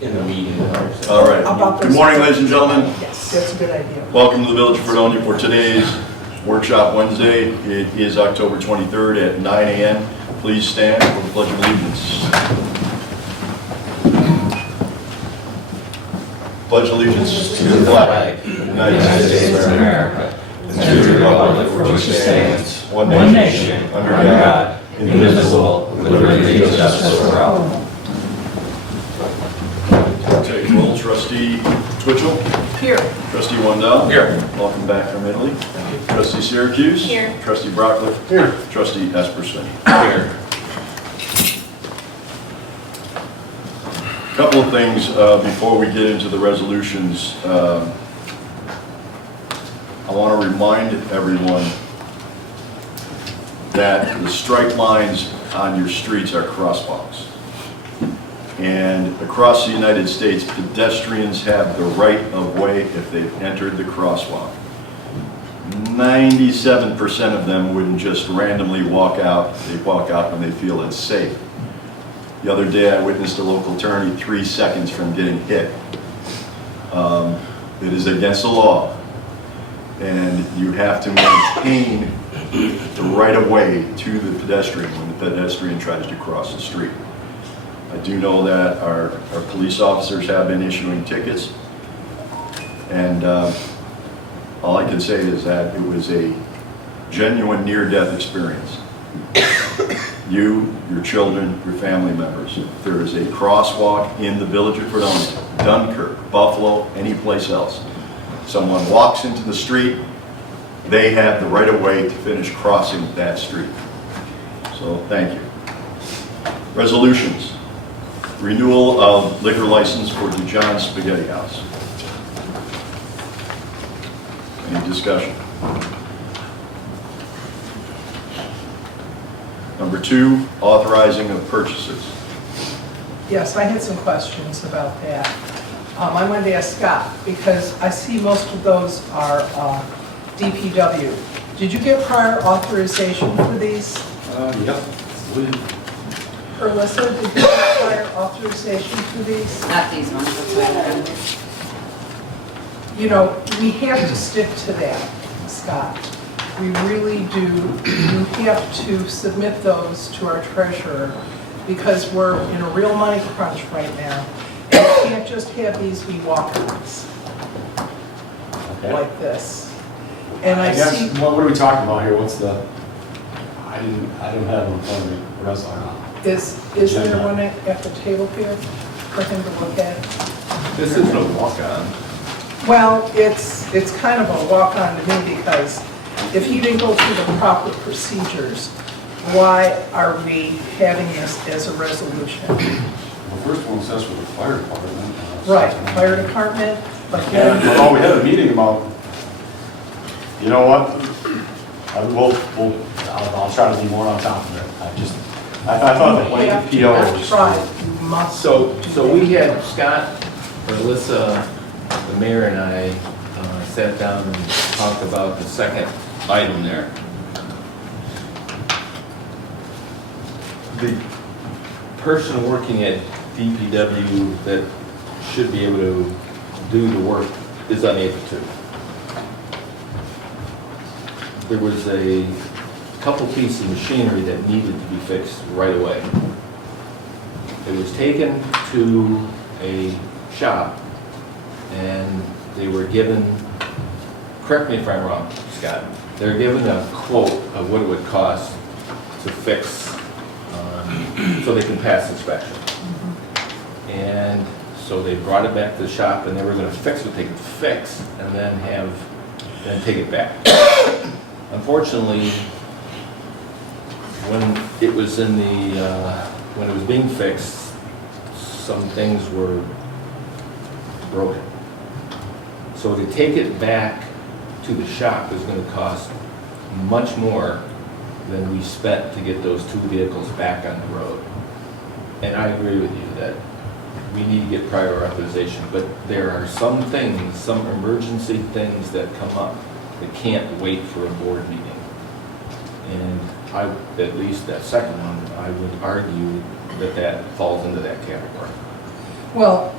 in the meeting. All right. Good morning, ladies and gentlemen. Yes, that's a good idea. Welcome to the Village of Fredonia for today's Workshop Wednesday. It is October 23rd at 9 a.m. Please stand for the Pledge of Allegiance. Pledge allegiance to the flag of the United States of America and to the republic for which it stands, one nation, under God, indivisible, with liberty and justice for all. Take roll. Trustee Twitchell. Here. Trustee Wendell. Here. Welcome back from Italy. Trustee Syracuse. Here. Trustee Brockliff. Here. Trustee Esperson. Here. A couple of things before we get into the resolutions. I want to remind everyone that the strike lines on your streets are crosswalks. And across the United States, pedestrians have the right of way if they've entered the crosswalk. 97% of them wouldn't just randomly walk out. They walk out when they feel it's safe. The other day I witnessed a local attorney 3 seconds from getting hit. It is against the law. And you have to maintain the right of way to the pedestrian when the pedestrian tries to cross the street. I do know that our police officers have been issuing tickets, and all I can say is that it was a genuine near-death experience. You, your children, your family members, if there is a crosswalk in the Village of Fredonia, Dunkirk, Buffalo, any place else, someone walks into the street, they have the right of way to finish crossing that street. So, thank you. Resolutions. Renewal of liquor license for DeJohn's Spaghetti House. Any discussion? Number 2, authorizing of purchases. Yes, I had some questions about that. I wanted to ask Scott, because I see most of those are DPW. Did you get prior authorization for these? Yep. Alyssa, did you get prior authorization for these? Not these ones, that's why they're You know, we have to stick to that, Scott. We really do. We have to submit those to our treasurer because we're in a real money crunch right now. And we can't just have these be walk-ons like this. And I guess, see, what are we talking about here? What's the, I don't have it in front of me. What else I got? is there one at the table here for him to look at? This isn't a walk-on. Well, it's kind of a walk-on to me because if he didn't go through the proper procedures, why are we having this as a resolution? The first one says for the fire department. Right, fire department, but Yeah, then, well, we had a meeting about, you know what? I'll try to be more on top of it. I thought the you blanket have to PO have was. tried, you must. So do we that. had Scott, Alyssa, the mayor and I sat down and talked about the second item there. The person working at DPW that should be able to do the work is unable to. There was a couple pieces of machinery that needed to be fixed right away. It was taken to a shop and they were given, correct me if I'm wrong, Scott, they're given a quote of what it would cost to fix so they can pass inspection. And so they brought it back to the shop and they were going to fix what they could fix and then take it back. Unfortunately, when it was when it was being fixed, some things were broken. So to take it back to the shop is going to cost much more than we spent to get those 2 vehicles back on the road. And I agree with you that we need to get prior authorization, but there are some things, some emergency things that come up that can't wait for a board meeting. And at least that second one, I would argue that falls into that category. Well,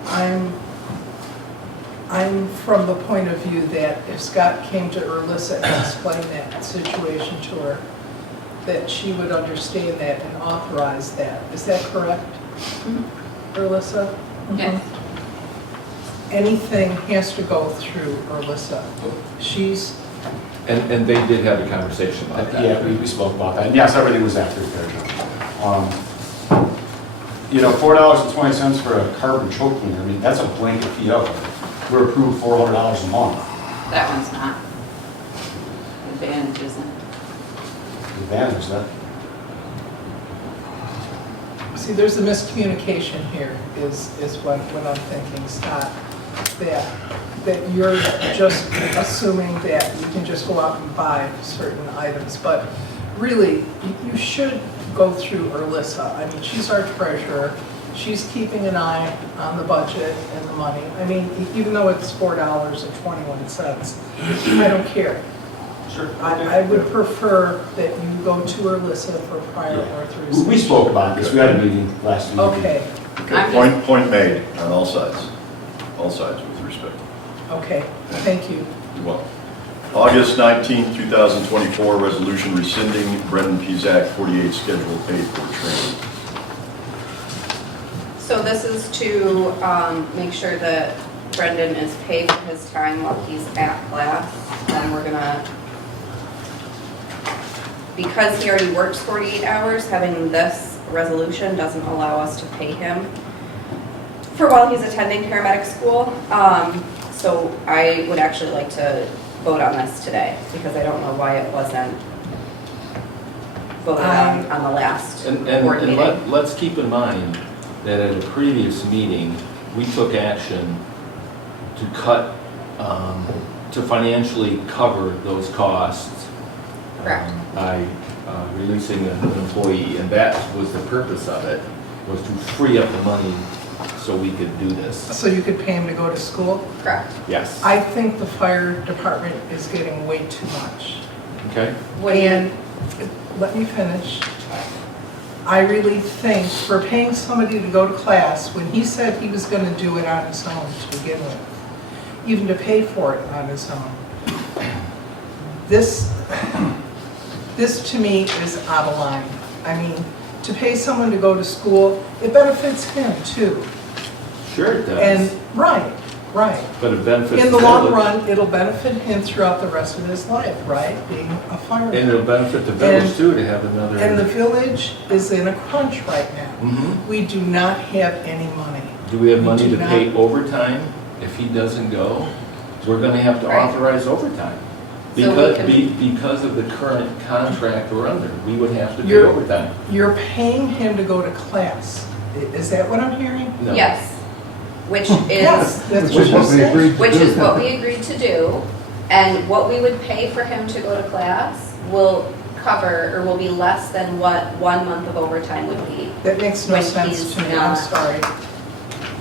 I'm from the point of view that if Scott came to Erlissa and explained that situation to her, that she would understand that and authorize that. Is that correct, Erlissa? Yes. Anything has to go through Erlissa. She's, And they did have a conversation about that. Yeah, we spoke about that. And yes, everything was accurate there, You know, $4.20 for a carbon choke cleaner, I mean, that's a blanket fee up. We're approved $400 a month. That one's not. Advantage isn't. Advantage, that. see, there's a miscommunication here, is what I'm thinking, Scott, that you're just assuming that you can just go out and buy certain items, but really, you should go through Erlissa. I mean, she's our treasurer, she's keeping an eye on the budget and the money. I mean, even though it's $4.21, I don't care. Sure. I would prefer that you go to Erlissa for prior authorization. We spoke about this, we had a meeting last week. Okay, Okay, point made on all sides with respect. okay, thank you. You're welcome. August 19th, 2024, resolution rescinding Brendan Pizak 48 scheduled paid for training. So this is to make sure that Brendan is paid for his time while he's at class. And we're gonna, because he already works 48 hours, having this resolution doesn't allow us to pay him for while he's attending paramedic school. So I would actually like to vote on this today, because I don't know why it wasn't voted on the last And board meeting. let's keep in mind that at a previous meeting, we took action to cut, to financially cover those costs. Correct. By releasing an employee, and that was the purpose of it, was to free up the money so we could do this. So you could pay him to go to school? Correct. Yes. I think the fire department is getting way too much. Okay? And, let me finish. I really think for paying somebody to go to class, when he said he was gonna do it on his own to begin with, even to pay for it on his own, this to me is out of line. I mean, to pay someone to go to school, it benefits him too. Sure it does. And, right. But it benefits In the long village. run, it'll benefit him throughout the rest of his life, right? Being a fireman. And it'll benefit the village And- too to have another. And the village is in a crunch right now. Mhm. We do not have any money. Do we have We money do to pay not. overtime if he doesn't go? We're gonna have to Right. authorize overtime. So we Because, can- because of the current contract we're under, we would have to pay You're- overtime. You're paying him to go to class. Is that what I'm hearing? No. Yes, which Yes, is, that's what you said. which is what we agreed to do. And what we would pay for him to go to class will cover, or will be less than what 1 month of overtime would be. That makes no When sense he's to me, I'm not- sorry.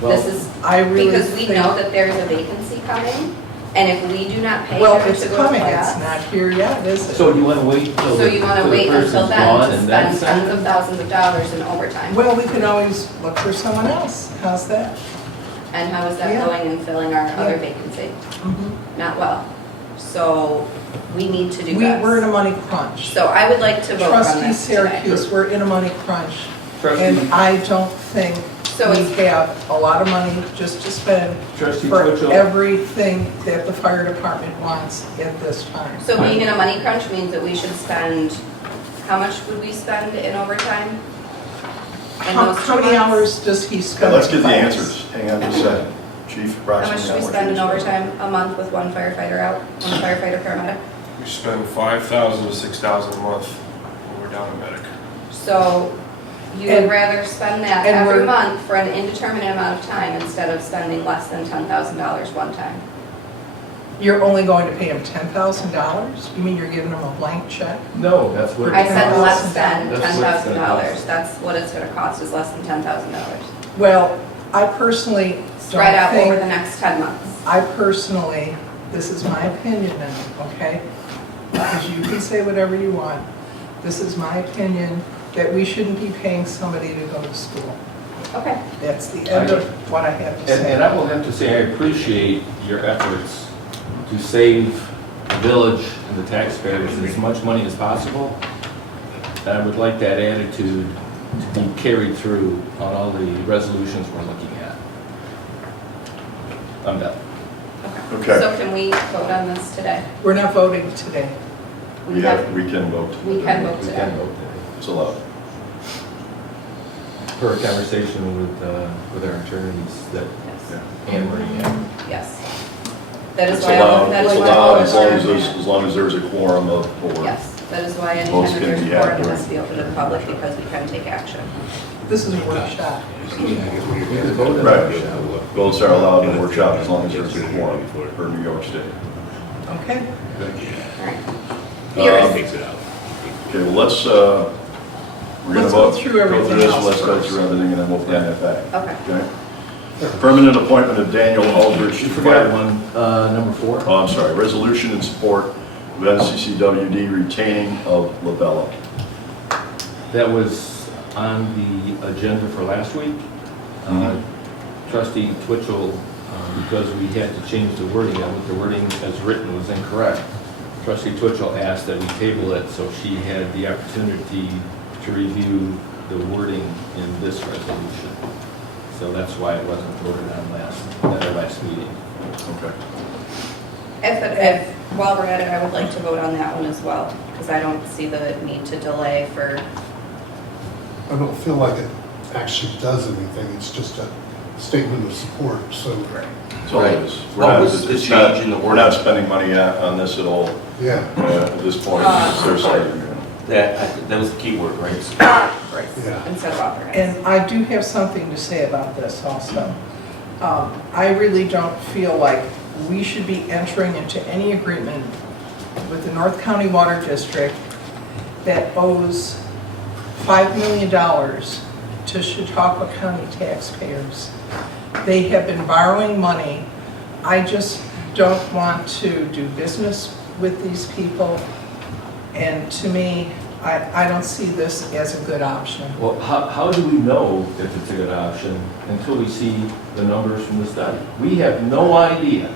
Well, This is I really because we think- know that there's a vacancy coming, and if we do not pay Well, him it's to go to coming, it's class. not here yet, is it? So do you wanna wait until So you wanna the wait until person's then gone to and then spend tens of send? thousands of dollars in overtime. Well, we can always look for someone else. How's that? And how is that Yeah. going in filling our Yeah. other vacancy? Not well. So we need to do We're in a this. money crunch. So I would like to vote on Trustee this today. Syracuse, we're in a money crunch. Trustee, And I don't think So we it's- have a lot of money just to spend Trustee for Twitchell, everything that the fire department wants at this time. So being in a money crunch means that we should spend, how much would we spend in overtime? In How those how 2 many months? hours does he Okay, spend? let's get the with us? answers. Hang on just a second. Chief, How approximately. much do we much spend in you overtime a month with one firefighter out, one firefighter paramedic? We spend 5,000 to 6,000 a month when we're down a medic. So you And- would rather spend that and every we're- month for an indeterminate amount of time instead of spending less than $10,000 one time? You're only going to pay him $10,000? You mean you're giving him a blank check? no, that's what. I said less than That's what it's gonna $10,000. cost. That's what it's gonna cost, is less than $10,000. Well, I personally Spread don't out over the think, next 10 months. I personally, this is my opinion now, okay? Because you can say whatever you want. This is my opinion, that we shouldn't be paying somebody to go to school. Okay. That's the end of what I have to say. And I will have to say, I appreciate your efforts to save the village and the taxpayers as much money as possible. And I would like that attitude to be carried through on all the resolutions we're looking at. I'm done. Okay. So can we vote on this today? We're not voting today. We have, We can vote. we can vote We can today. vote today. It's allowed. Per conversation with our attorneys that Yes. Anne Marie had. Yes. That is It's why, allowed, that is it's why. allowed as long as there's a quorum of board. Yes, that is why Votes anytime can there's be a had board, it has to during- be open to the public because we can take action. This is a workshop. We had to vote on Right. it. Votes are allowed in the workshop as long as there's a quorum for New York State. Okay? All right. Um, Yours. Okay, well, we're gonna Let's go vote. through everything this, else Let's go first. through everything and then we'll bring that back. Okay. Okay? Permanent appointment of Daniel Aldrich. You to forgot fire- one, number 4. Oh, I'm sorry, resolution in support of NCCWD retaining of Labella. That was on the agenda for last week. Mhm. Trustee Twitchell, because we had to change the wording of it, the wording as written was incorrect. Trustee Twitchell asked that we table it so she had the opportunity to review the wording in this resolution. So that's why it wasn't voted on at our last meeting. Okay. If, while we're at it, I would like to vote on that one as well, because I don't see the need to delay for, I don't feel like it actually does anything, it's just a statement of support, so, That's all it is. We're What not- was the it's not- change in the We're not spending money on this at all yeah. at this point. It's their starting. That was the key word, right? right, Yeah. instead of authorize. And I do have something to say about this also. I really don't feel like we should be entering into any agreement with the North County Water District that owes $5 million to Chautauqua County taxpayers. They have been borrowing money. I just don't want to do business with these people. And to me, I don't see this as a good option. Well, how do we know if it's a good option until we see the numbers from the study? We have no idea.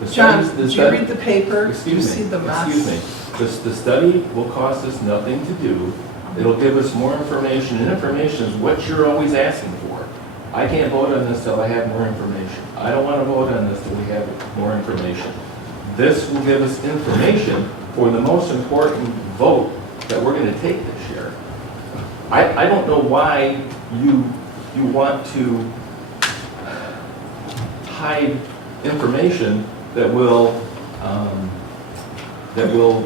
The John, studies- the did you study- read the paper? Did you Excuse see me, the math? excuse me. The study will cost us nothing to do. It'll give us more information, and information is what you're always asking for. I can't vote on this till I have more information. I don't want to vote on this till we have more information. This will give us information for the most important vote that we're going to take this year. I don't know why you want to hide information that will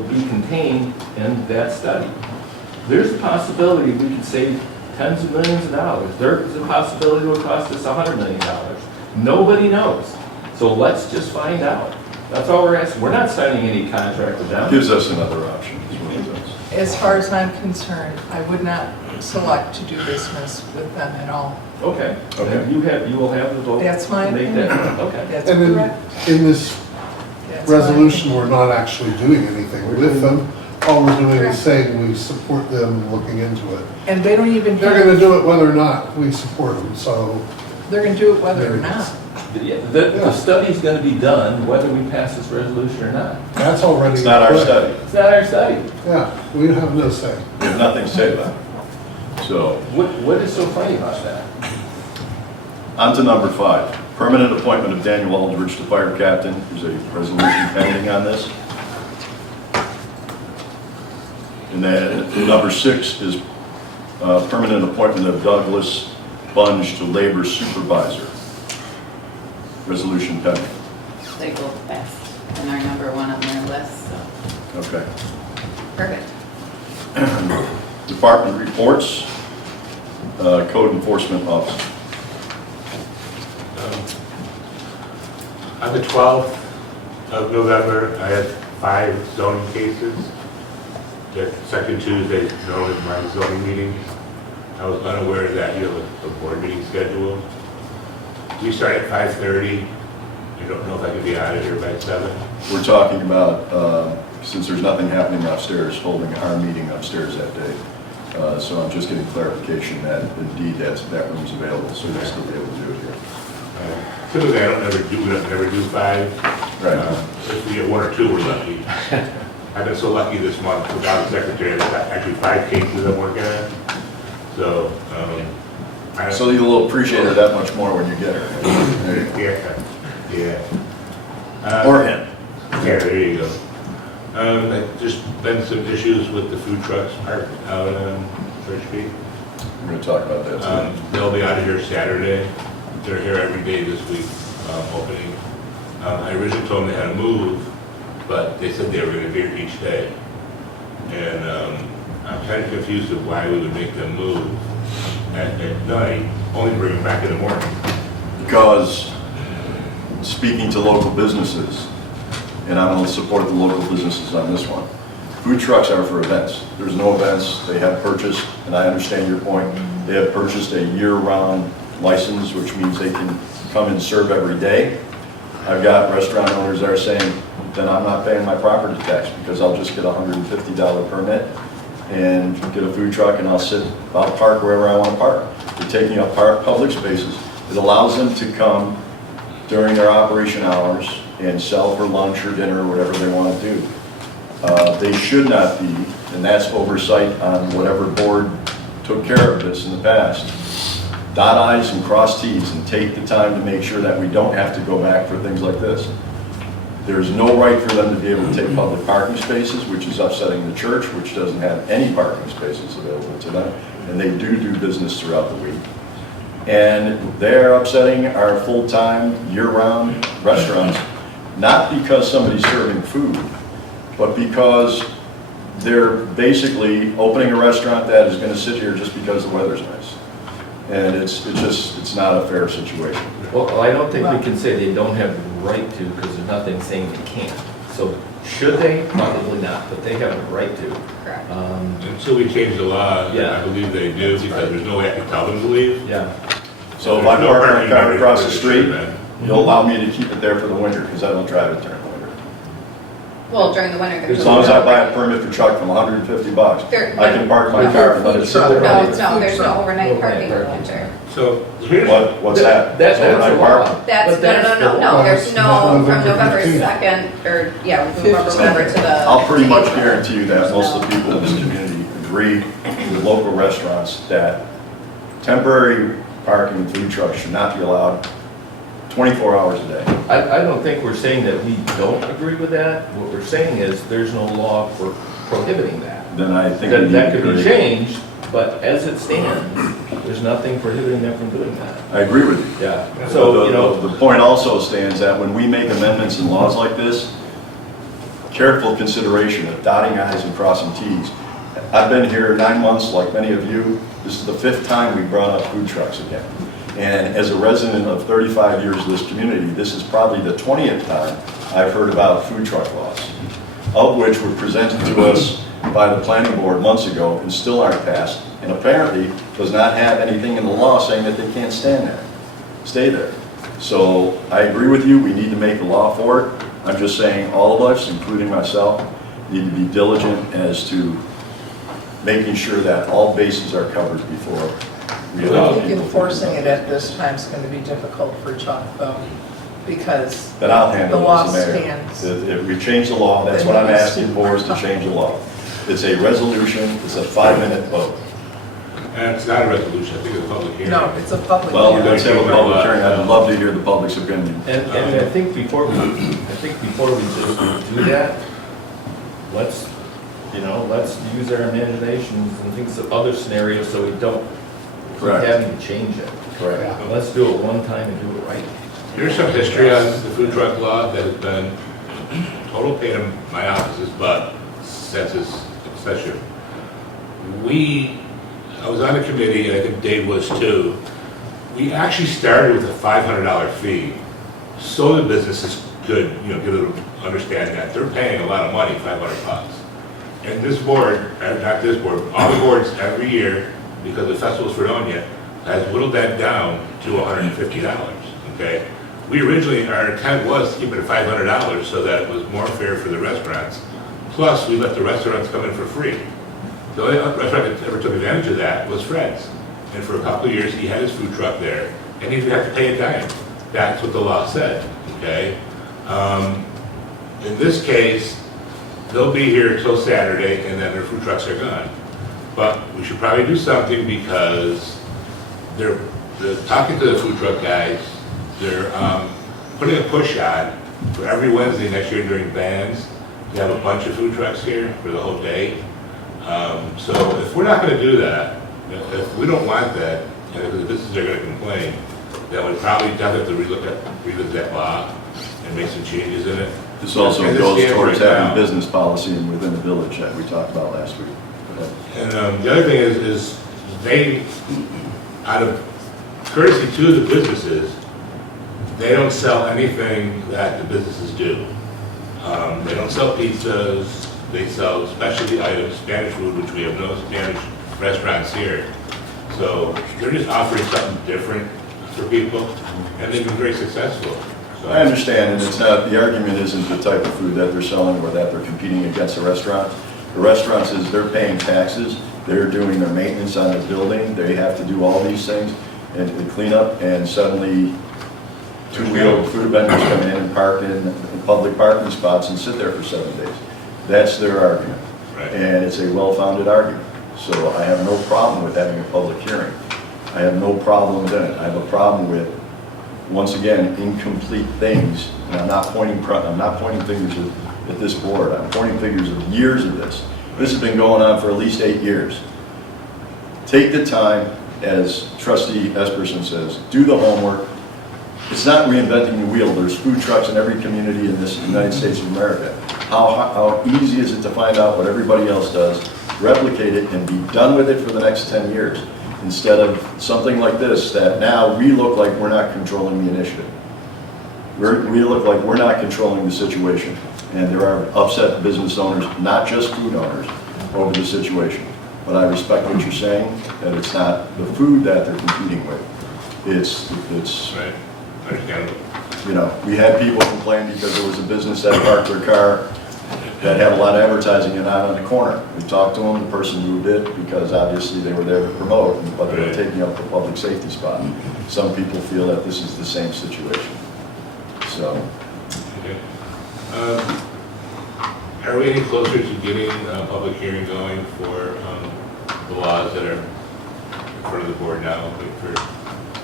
be contained in that study. There's a possibility we could save tens of millions of dollars. There's a possibility it will cost us $100 million. Nobody knows. So let's just find out. That's all we're asking. We're not signing any contract with them. Gives us another option, is what it does. As far as I'm concerned, I would not select to do business with them at all. Okay. Okay. Then you will have the vote. That's my to make opinion. that- Okay. That's And correct. in this That's my resolution, opinion. we're not actually doing anything with them. All we're doing is saying we support them looking into it. And they don't even, They're gonna do it whether or not we support them, so, they're gonna do it whether or not. Yeah, the study's going to be done whether we pass this resolution or not. that's already. It's not our study. It's not our study. Yeah, we have no say. We have nothing to say about it. So, What is so funny about that? on to number 5. Permanent appointment of Daniel Aldrich to fire captain. There's a resolution pending on this. And then number 6 is permanent appointment of Douglas Bunge to labor supervisor. Resolution pending. They both passed, and are number 1 on their list, so. Okay. Perfect. Department reports, code enforcement officer. On the 12th of November, I had 5 zoning cases. That second Tuesday, no, is my zoning meeting. I was unaware that you have a board meeting scheduled. We start at 5:30. I don't know if I can be out of here by 7. We're talking about, since there's nothing happening upstairs, holding our meeting upstairs that day. So I'm just getting clarification that indeed that room's available, so you'll still be able to do it here. Typically, I don't never do 5. Right. If we get 1 or 2, we're lucky. I've been so lucky this month without the secretary, there's actually 5 cases I'm working on. So, So you'll appreciate her that much more when you get her. There you go. yeah. Or him. Yeah, there you go. There's been some issues with the food trucks parked out on Church Street. We're going to talk about that too. They'll be out of here Saturday. They're here every day this week, opening. I originally told them they had to move, but they said they were going to be here each day. And I'm kind of confused of why we would make them move at night, only bring them back in the morning. Because speaking to local businesses, and I'm going to support the local businesses on this one, food trucks are for events. There's no events. They have purchased, and I understand your point, they have purchased a year-round license, which means they can come and serve every day. I've got restaurant owners that are saying, then I'm not paying my property tax because I'll just get a $150 permit and get a food truck and I'll park wherever I want to park. They're taking up public spaces. It allows them to come during their operation hours and sell for lunch or dinner or whatever they want to do. They should not be, and that's oversight on whatever board took care of this in the past. Dot I's and cross T's and take the time to make sure that we don't have to go back for things like this. There's no right for them to be able to take public parking spaces, which is upsetting the church, which doesn't have any parking spaces available to them, and they do business throughout the week. And they're upsetting our full-time, year-round restaurants, not because somebody's serving food, but because they're basically opening a restaurant that is going to sit here just because the weather's nice. And it's not a fair situation. Well, I don't think we can say they don't have the right to, because there's nothing saying they can't. So should they? Probably not, but they have the right to. Correct. Until we change the law, Yeah. I believe they do, because there's no way I can tell them to leave. Yeah. So if I There's no park my parking car meter across for the the street, children. you'll allow me to keep it there for the winter, because I don't drive it during the winter. Well, during the winter, there's. As long as I buy a permit for truck from $150, There- I can park my car and let it sit there. No, there's no overnight parking in the winter. So here's, What's that? That's Overnight the park? law. That's, But that's no, the law. there's no, from November 15th. 2nd, or, yeah, November, whatever, to the. I'll pretty much guarantee you that most of the people in this community agree with local restaurants that temporary parking and food trucks should not be allowed 24 hours a day. I don't think we're saying that we don't agree with that. What we're saying is there's no law for prohibiting that. Then I think we need That to could be create- changed, but as it stands, there's nothing prohibiting them from doing that. I agree with you. Yeah. So, you know, The point also stands that when we make amendments in laws like this, careful consideration of dotting i's and crossing t's. I've been here 9 months, like many of you. This is the 5th time we brought up food trucks again. And as a resident of 35 years of this community, this is probably the 20th time I've heard about food truck laws, of which were presented to us by the planning board months ago and still aren't passed, and apparently does not have anything in the law saying that they can't stay there. So I agree with you, we need to make a law for it. I'm just saying all of us, including myself, need to be diligent as to making sure that all bases are covered before we I allow think people to. enforcing it at this time is going to be difficult for Chuck, though, because Then I'll the handle it law as the mayor. stands. If we change the law, that's what I'm asking for, is to change the law. It's a resolution, it's a 5-minute vote. and it's not a resolution, I think it's a public hearing. No, it's a public Well, hearing. let's have a public hearing, I'd love to hear the public's opinion. and I think before we just do that, let's use our imaginations and think of other scenarios so we don't keep Correct. having to change it. Correct. Let's do it one time and do it right. Here's some history on the food truck law that has been total pain in my office's butt since its session. I was on a committee, and I think Dave was too. We actually started with a $500 fee, so the businesses could, get to understand that they're paying a lot of money, $500. And this board, not this board, all the boards every year, because the festival's Fredonia, has whittled that down to $150, okay? We originally, our intent was to keep it at $500 so that it was more fair for the restaurants. Plus, we let the restaurants come in for free. The only restaurant that ever took advantage of that was Fred's. And for a couple of years, he had his food truck there, and he didn't have to pay a dime. That's what the law said, okay? In this case, they'll be here until Saturday, and then their food trucks are gone. But we should probably do something because they're talking to the food truck guys, they're putting a push on for every Wednesday next year during bands to have a bunch of food trucks here for the whole day. So if we're not going to do that, if we don't want that, and if the businesses are going to complain, then we probably have to revisit that law and make some changes in it. This also And goes stands towards right having now. business policy within the village that we talked about last week. Go ahead. And the other thing is they, out of courtesy to the businesses, they don't sell anything that the businesses do. They don't sell pizzas, they sell specialty items, Spanish food, which we have no Spanish restaurants here. So they're just offering something different for people, and they've been very successful. So I understand, and it's not, the argument isn't the type of food that they're selling or that they're competing against the restaurant. The restaurants is they're paying taxes, they're doing their maintenance on their building, they have to do all these things and clean up, and suddenly two-wheel food vendors come in and park in public parking spots and sit there for 7 days. That's their argument. Right. And it's a well-founded argument. So I have no problem with having a public hearing. I have no problem with it. I have a problem with, once again, incomplete things. And I'm not pointing fingers at this board. I'm pointing fingers of years of this. This has been going on for at least 8 years. Take the time, as Trustee Esperson says, do the homework. It's not reinventing the wheel. There's food trucks in every community in this United States of America. How easy is it to find out what everybody else does, replicate it, and be done with it for the next 10 years, instead of something like this that now we look like we're not controlling the initiative. We look like we're not controlling the situation. And there are upset business owners, not just food owners, over the situation. But I respect what you're saying, that it's not the food that they're competing with. It's Right, understandable. you know, we had people complain because there was a business that parked their car that had a lot of advertising and out on the corner. We talked to them, the person moved it because obviously they were there to promote, but they were Right. taking up the public safety spot. Some people feel that this is the same situation. So, Okay. Are we any closer to getting a public hearing going for the laws that are in front of the board now? For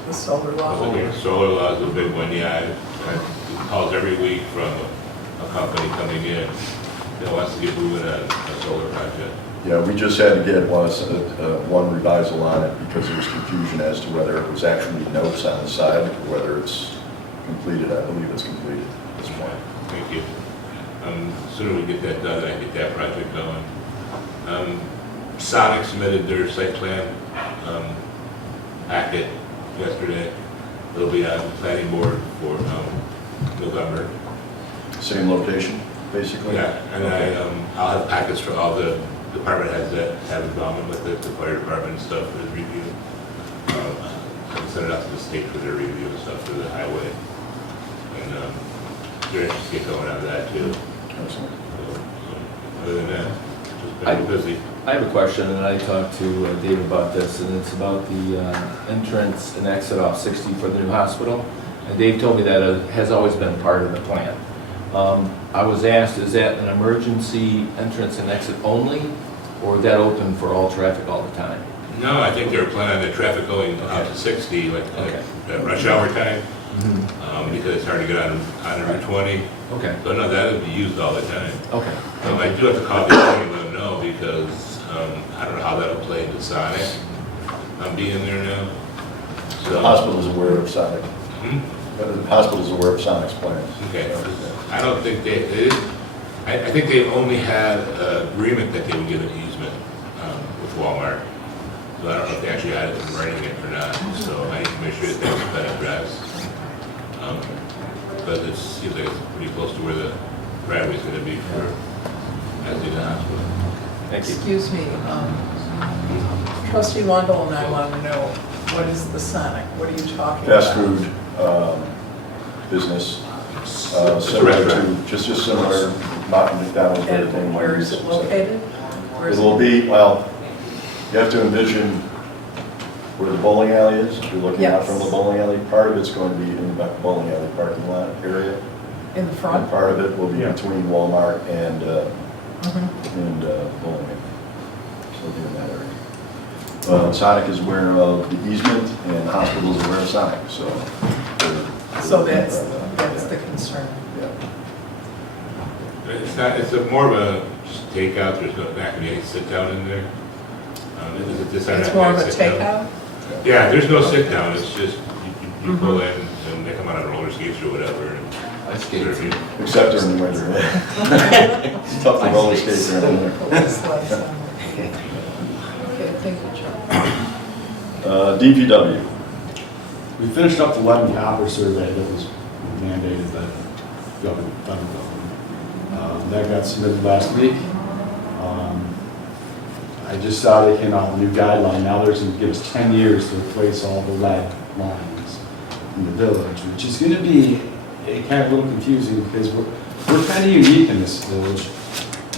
The solar law. public hearing? Solar law is a big one, yeah. I get calls every week from a company coming in that wants to get moving on a solar project. yeah, we just had to get one revisal on it because there was confusion as to whether it was actually notes on the side or whether it's completed. I believe it's completed at this point. Thank you. Sooner we get that done, I get that project going. Sonic submitted their site plan packet yesterday. It'll be on the planning board for November. Same location, basically? Yeah, and I'll have packets for all the department heads that have involvement with it, the fire department and stuff for the review. I'll send it out to the state for their review and stuff for the highway. And they're anxious to get going out of that too. Excellent. Other than that, just been busy. I have a question, and I talked to Dave about this, and it's about the entrance and exit off 60 for the new hospital. And Dave told me that it has always been part of the plan. I was asked, is that an emergency entrance and exit only, or is that open for all traffic all the time? No, I think they're planning on the traffic going out to 60, like Okay. at rush hour time, because it's hard to get on Route 20. Okay, So no, that would be used all the time. okay. I do have to call the county and let them know because I don't know how that'll play into Sonic. I'm being there now. The So, hospital's aware of Sonic. Hmm? The hospital's aware of Sonic's plans. Okay. I don't think I think they only had an agreement that they would give an easement with Walmart. So I don't know if they actually had it in writing it or not. So I need to make sure that that's been addressed. But it seems like it's pretty close to where the driveway's gonna be for Pasadena the hospital. Thank you. Excuse me, Trustee Wendell and I want to know, what is the Sonic? What are you talking about? Fast food business, It's a similar restaurant. to, just similar, not McDonald's. And where is it located? Where is It will it? be, well, You have to envision where the bowling alley is. If you're looking out Yes. from the bowling alley, part of it's going to be in the bowling alley parking lot area. In the And front? part of it will be Yeah. between Walmart and Mhm. bowling alley. So it'll be in that area. Sonic is aware of the easement and the hospital is aware of Sonic, so. So that's the concern. Yeah. It's not, it's a more of a just takeout, there's not going to be any sit down in there. Is it this It's more of a sit down? takeout? Yeah, there's no sit down, it's just, you pull in and they come out on roller skates or whatever. and I skate. serve you. Except during the winter. It's tough to roller skate during the winter. Okay, thank you, Joe. DPW. We finished up the lead and copper survey that was mandated by the federal government. That got submitted last week. I just saw they came out with a new guideline. Now there's going to give us 10 years to replace all the lead lines in the village, which is going to be kind of a little confusing because we're kind of unique in this village.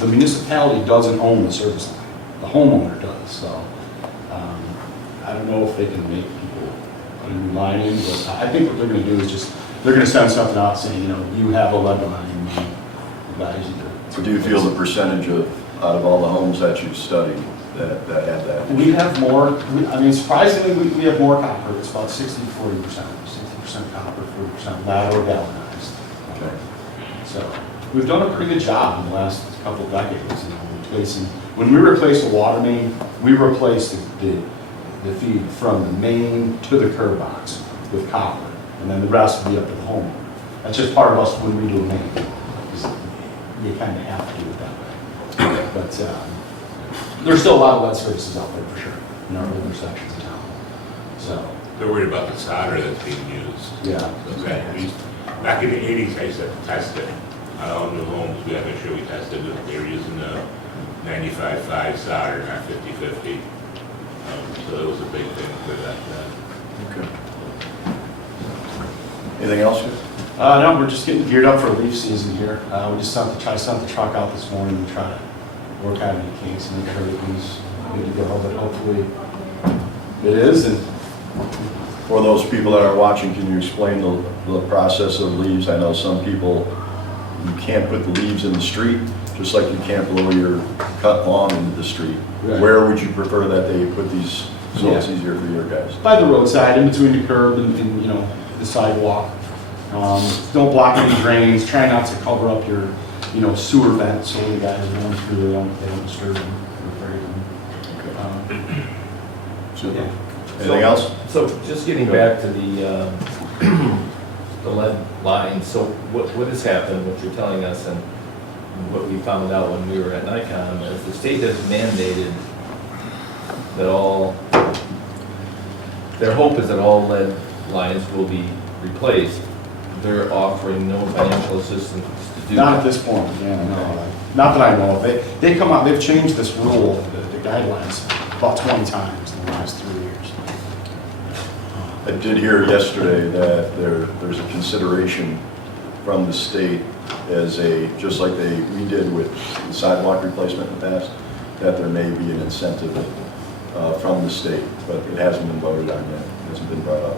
The municipality doesn't own the service line. The homeowner does, so I don't know if they can make people put a new line in, but I think what they're going to do is just, they're going to send something out saying, you know, you have a lead line, you advise you to. So do you feel the percentage out of all the homes that you've studied that have that? We have more, I mean, surprisingly, we have more copper. It's about 60-40%. 60% copper, 40% lead or galvanized. Okay. So we've done a pretty good job in the last couple of decades, you know, replacing. When we replace a water main, we replace the feed from the main to the curb box with copper, and then the rest will be up to the homeowner. That's just part of us when we do a main. You kind of have to do it that way. But there's still a lot of lead services out there for sure in our older sections of town. So They're worried about the solder that's being used. yeah. Okay, back in the 80s, I used to test it on all new homes. We had to make sure we tested it. They were using the 95.5 solder, not 50/50. So it was a big thing for that then. Okay. Anything else? No, we're just getting geared up for leaf season here. We just sent the truck out this morning and try to work out any kinks and make sure everything's good to go, but hopefully it is. And For those people that are watching, can you explain the process of leaves? I know some people, you can't put the leaves in the street, just like you can't blow your cut lawn into the street. Right. Where would you prefer that they put these, so it's Yeah. easier for your guys? by the roadside, in between the curb and you know, the sidewalk. Don't block any drains. Try not to cover up your, you know, sewer vents so the guys going through, they don't disturb them or break them. Super. Yeah. Anything else? So just getting back to the lead line, so what has happened, what you're telling us, and what we found out when we were at Nikon, is the state has mandated that their hope is that all lead lines will be replaced. They're offering no financial assistance to do Not at that. this point, yeah, no. Not that I know of. They come out, they've changed this rule, the guidelines, about 20 times in the last 3 years. I did hear yesterday that there's a consideration from the state as just like we did with the sidewalk replacement in the past, that there may be an incentive from the state, but it hasn't been voted on yet, it hasn't been brought up.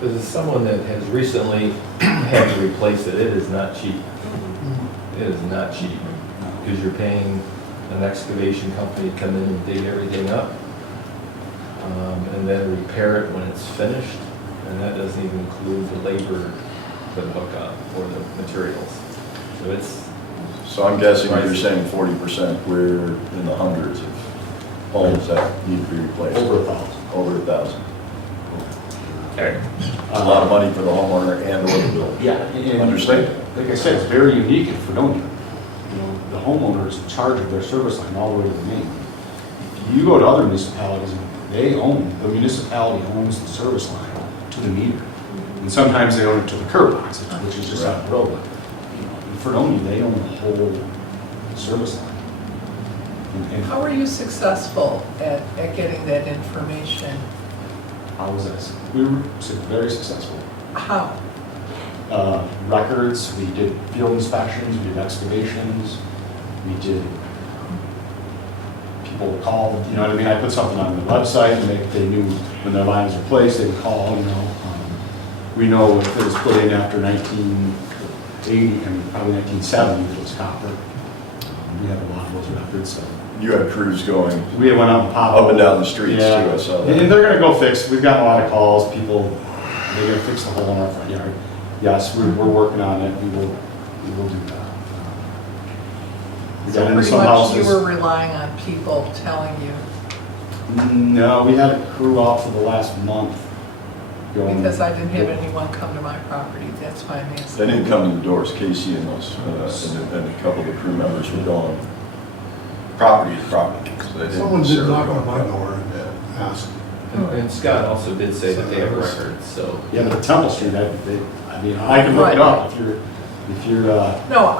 Because as someone that has recently had to replace it, it is not cheap. It is not cheap, because you're paying an excavation company to come in and dig everything up, and then repair it when it's finished, and that doesn't even include the labor for the hookup or the materials. So it's, So I'm guessing you're saying 40%, we're in the hundreds of homes that need to be replaced. Over 1,000. Over 1,000. okay. A lot of money for the homeowner and or the builder. Yeah, and Understand. like I said, it's very unique in Fredonia. You know, the homeowner is in charge of their service line all the way to the main. If you go to other municipalities, the municipality owns the service line to the meter. And sometimes they own it to the curb box, which is just out the road. But, you know, in Fredonia, they own the whole service line. And How were you successful at getting that information? how was that? We were very successful. How? Records, we did field inspections, we did excavations, we did people called, you know what I mean? I put something on the website and they knew when their line was replaced, they would call, you know. We know if it was put in after 1980, I mean, probably 1970, it was copper. We have a lot of those records, so. You had crews going We went out and popped. up and down the streets too, Yeah. I saw And that. they're gonna go fix, we've gotten a lot of calls, people, they're gonna fix the hole in our front yard. Yes, we're working on it, we will do that. We So got into pretty some much you houses. were relying on people telling you, No, we had a crew out for the last month. going- because I didn't have anyone come to my property, that's why I'm They asking. didn't come to the doors, Casey and those, and a couple of the crew members were going property to property. So they didn't Someone did necessarily knock go on my property. door and ask. And Scott also did say that they have records, so. Yeah, but Temple Street, I mean, I can look it up if you're, No,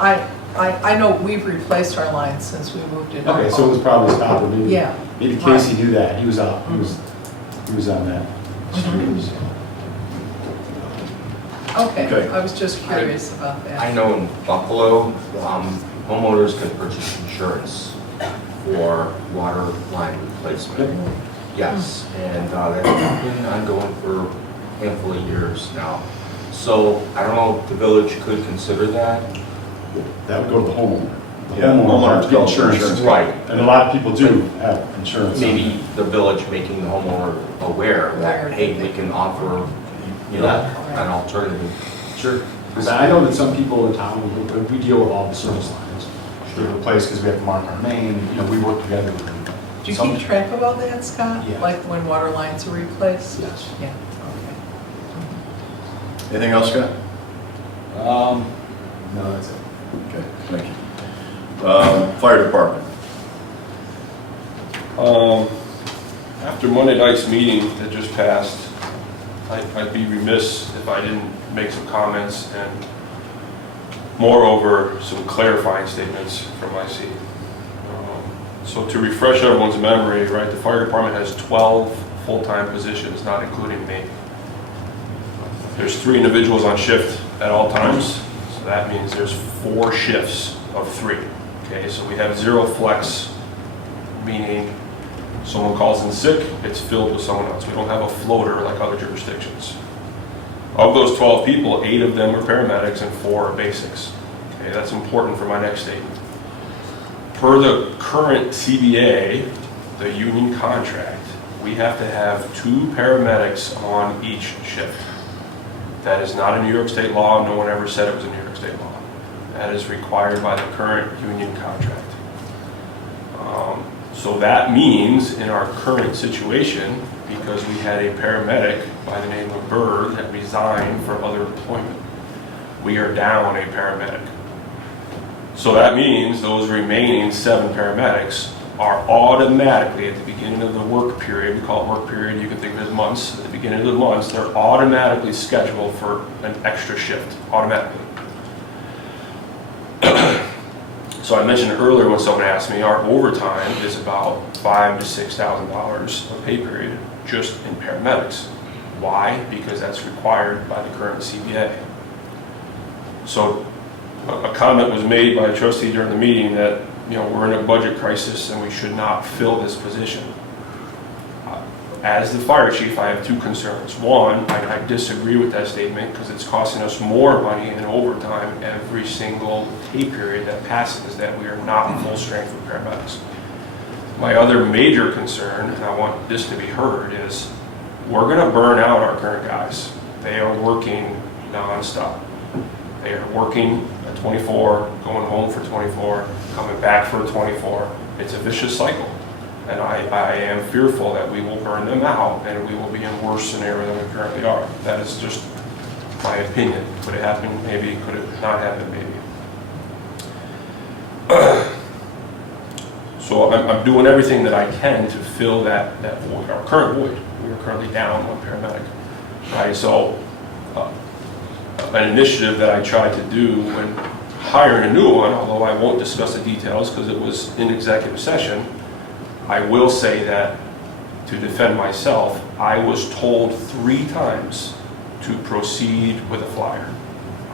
I know we've replaced our lines since we moved in. okay, so it was probably Scott, maybe. Yeah. Maybe Casey knew that, he was out, he was on that Mhm. street, so. Okay. Okay, I was just curious about I that. know in Buffalo, homeowners can purchase insurance for water line replacement. Yes, and that's been ongoing for a handful of years now. So I don't know if the village could consider that. That would go to the homeowner. The Yeah, homeowner homeowner's has to get called insurance. insurance. Right. And a lot of people do have insurance. on Maybe the village making the homeowner aware that, hey, we can offer, you know, an alternative. it. Sure. Because I know that some people in town, we deal with all the service lines. We replace because we have to mark our main, you know, we work together with them. Do you Some- keep track of all that, Scott? Yeah. Like when water lines are replaced? Yes. Yeah, Anything else, Scott? No, that's it. Okay, thank you. Fire department. After Monday night's meeting that just passed, I'd be remiss if I didn't make some comments and moreover, some clarifying statements from my seat. So to refresh everyone's memory, right, the fire department has 12 full-time positions, not including me. There's 3 individuals on shift at all times, so that means there's 4 shifts of 3. Okay, so we have 0 flex, meaning someone calls in sick, it's filled with someone else. We don't have a floater like other jurisdictions. Of those 12 people, 8 of them are paramedics and 4 are basics. Okay, that's important for my next statement. Per the current CBA, the union contract, we have to have 2 paramedics on each shift. That is not a New York State law. No one ever said it was a New York State law. That is required by the current union contract. So that means in our current situation, because we had a paramedic by the name of Berg that resigned for other employment, we are down a paramedic. So that means those remaining 7 paramedics are automatically at the beginning of the work period, we call it work period, you can think of it as months, at the beginning of the months, they're automatically scheduled for an extra shift, automatically. So I mentioned earlier when someone asked me, our overtime is about $5,000 to $6,000 a pay period just in paramedics. Why? Because that's required by the current CBA. So a comment was made by a trustee during the meeting that, you know, we're in a budget crisis and we should not fill this position. As the fire chief, I have 2 concerns. One, I disagree with that statement because it's costing us more money in overtime every single pay period that passes that we are not full strength with paramedics. My other major concern, and I want this to be heard, is we're going to burn out our current guys. They are working nonstop. They are working at 24, going home for 24, coming back for 24. It's a vicious cycle. And I am fearful that we will burn them out and we will be in worse scenario than we currently are. That is just my opinion. Could it happen? Maybe. Could it not happen? Maybe. So I'm doing everything that I can to fill that void, our current void. We are currently down 1 paramedic. Right? So an initiative that I tried to do when hiring a new one, although I won't discuss the details because it was in executive session, I will say that to defend myself, I was told 3 times to proceed with a flyer.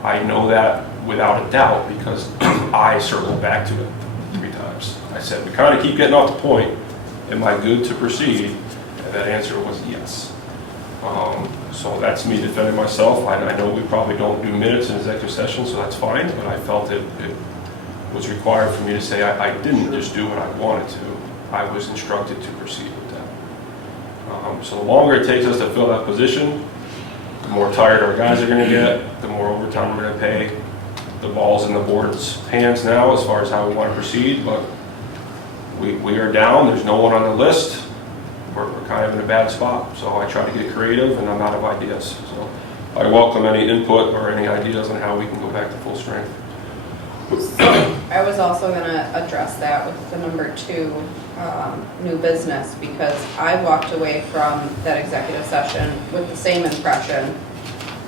I know that without a doubt because I circled back to it 3 times. I said, we kind of keep getting off the point. am I good to proceed? And that answer was yes. So that's me defending myself. I know we probably don't do minutes in executive session, so that's fine, but I felt it was required for me to say I didn't just do what I wanted to. I was instructed to proceed with that. So the longer it takes us to fill that position, the more tired our guys are going to get, the more overtime we're going to pay. The ball's in the board's hands now as far as how we want to proceed, but we are down. There's no one on the list. We're kind of in a bad spot, so I try to get creative, and I'm out of ideas. So I welcome any input or any ideas on how we can go back to full strength. So I was also going to address that with the number 2, new business, because I walked away from that executive session with the same impression.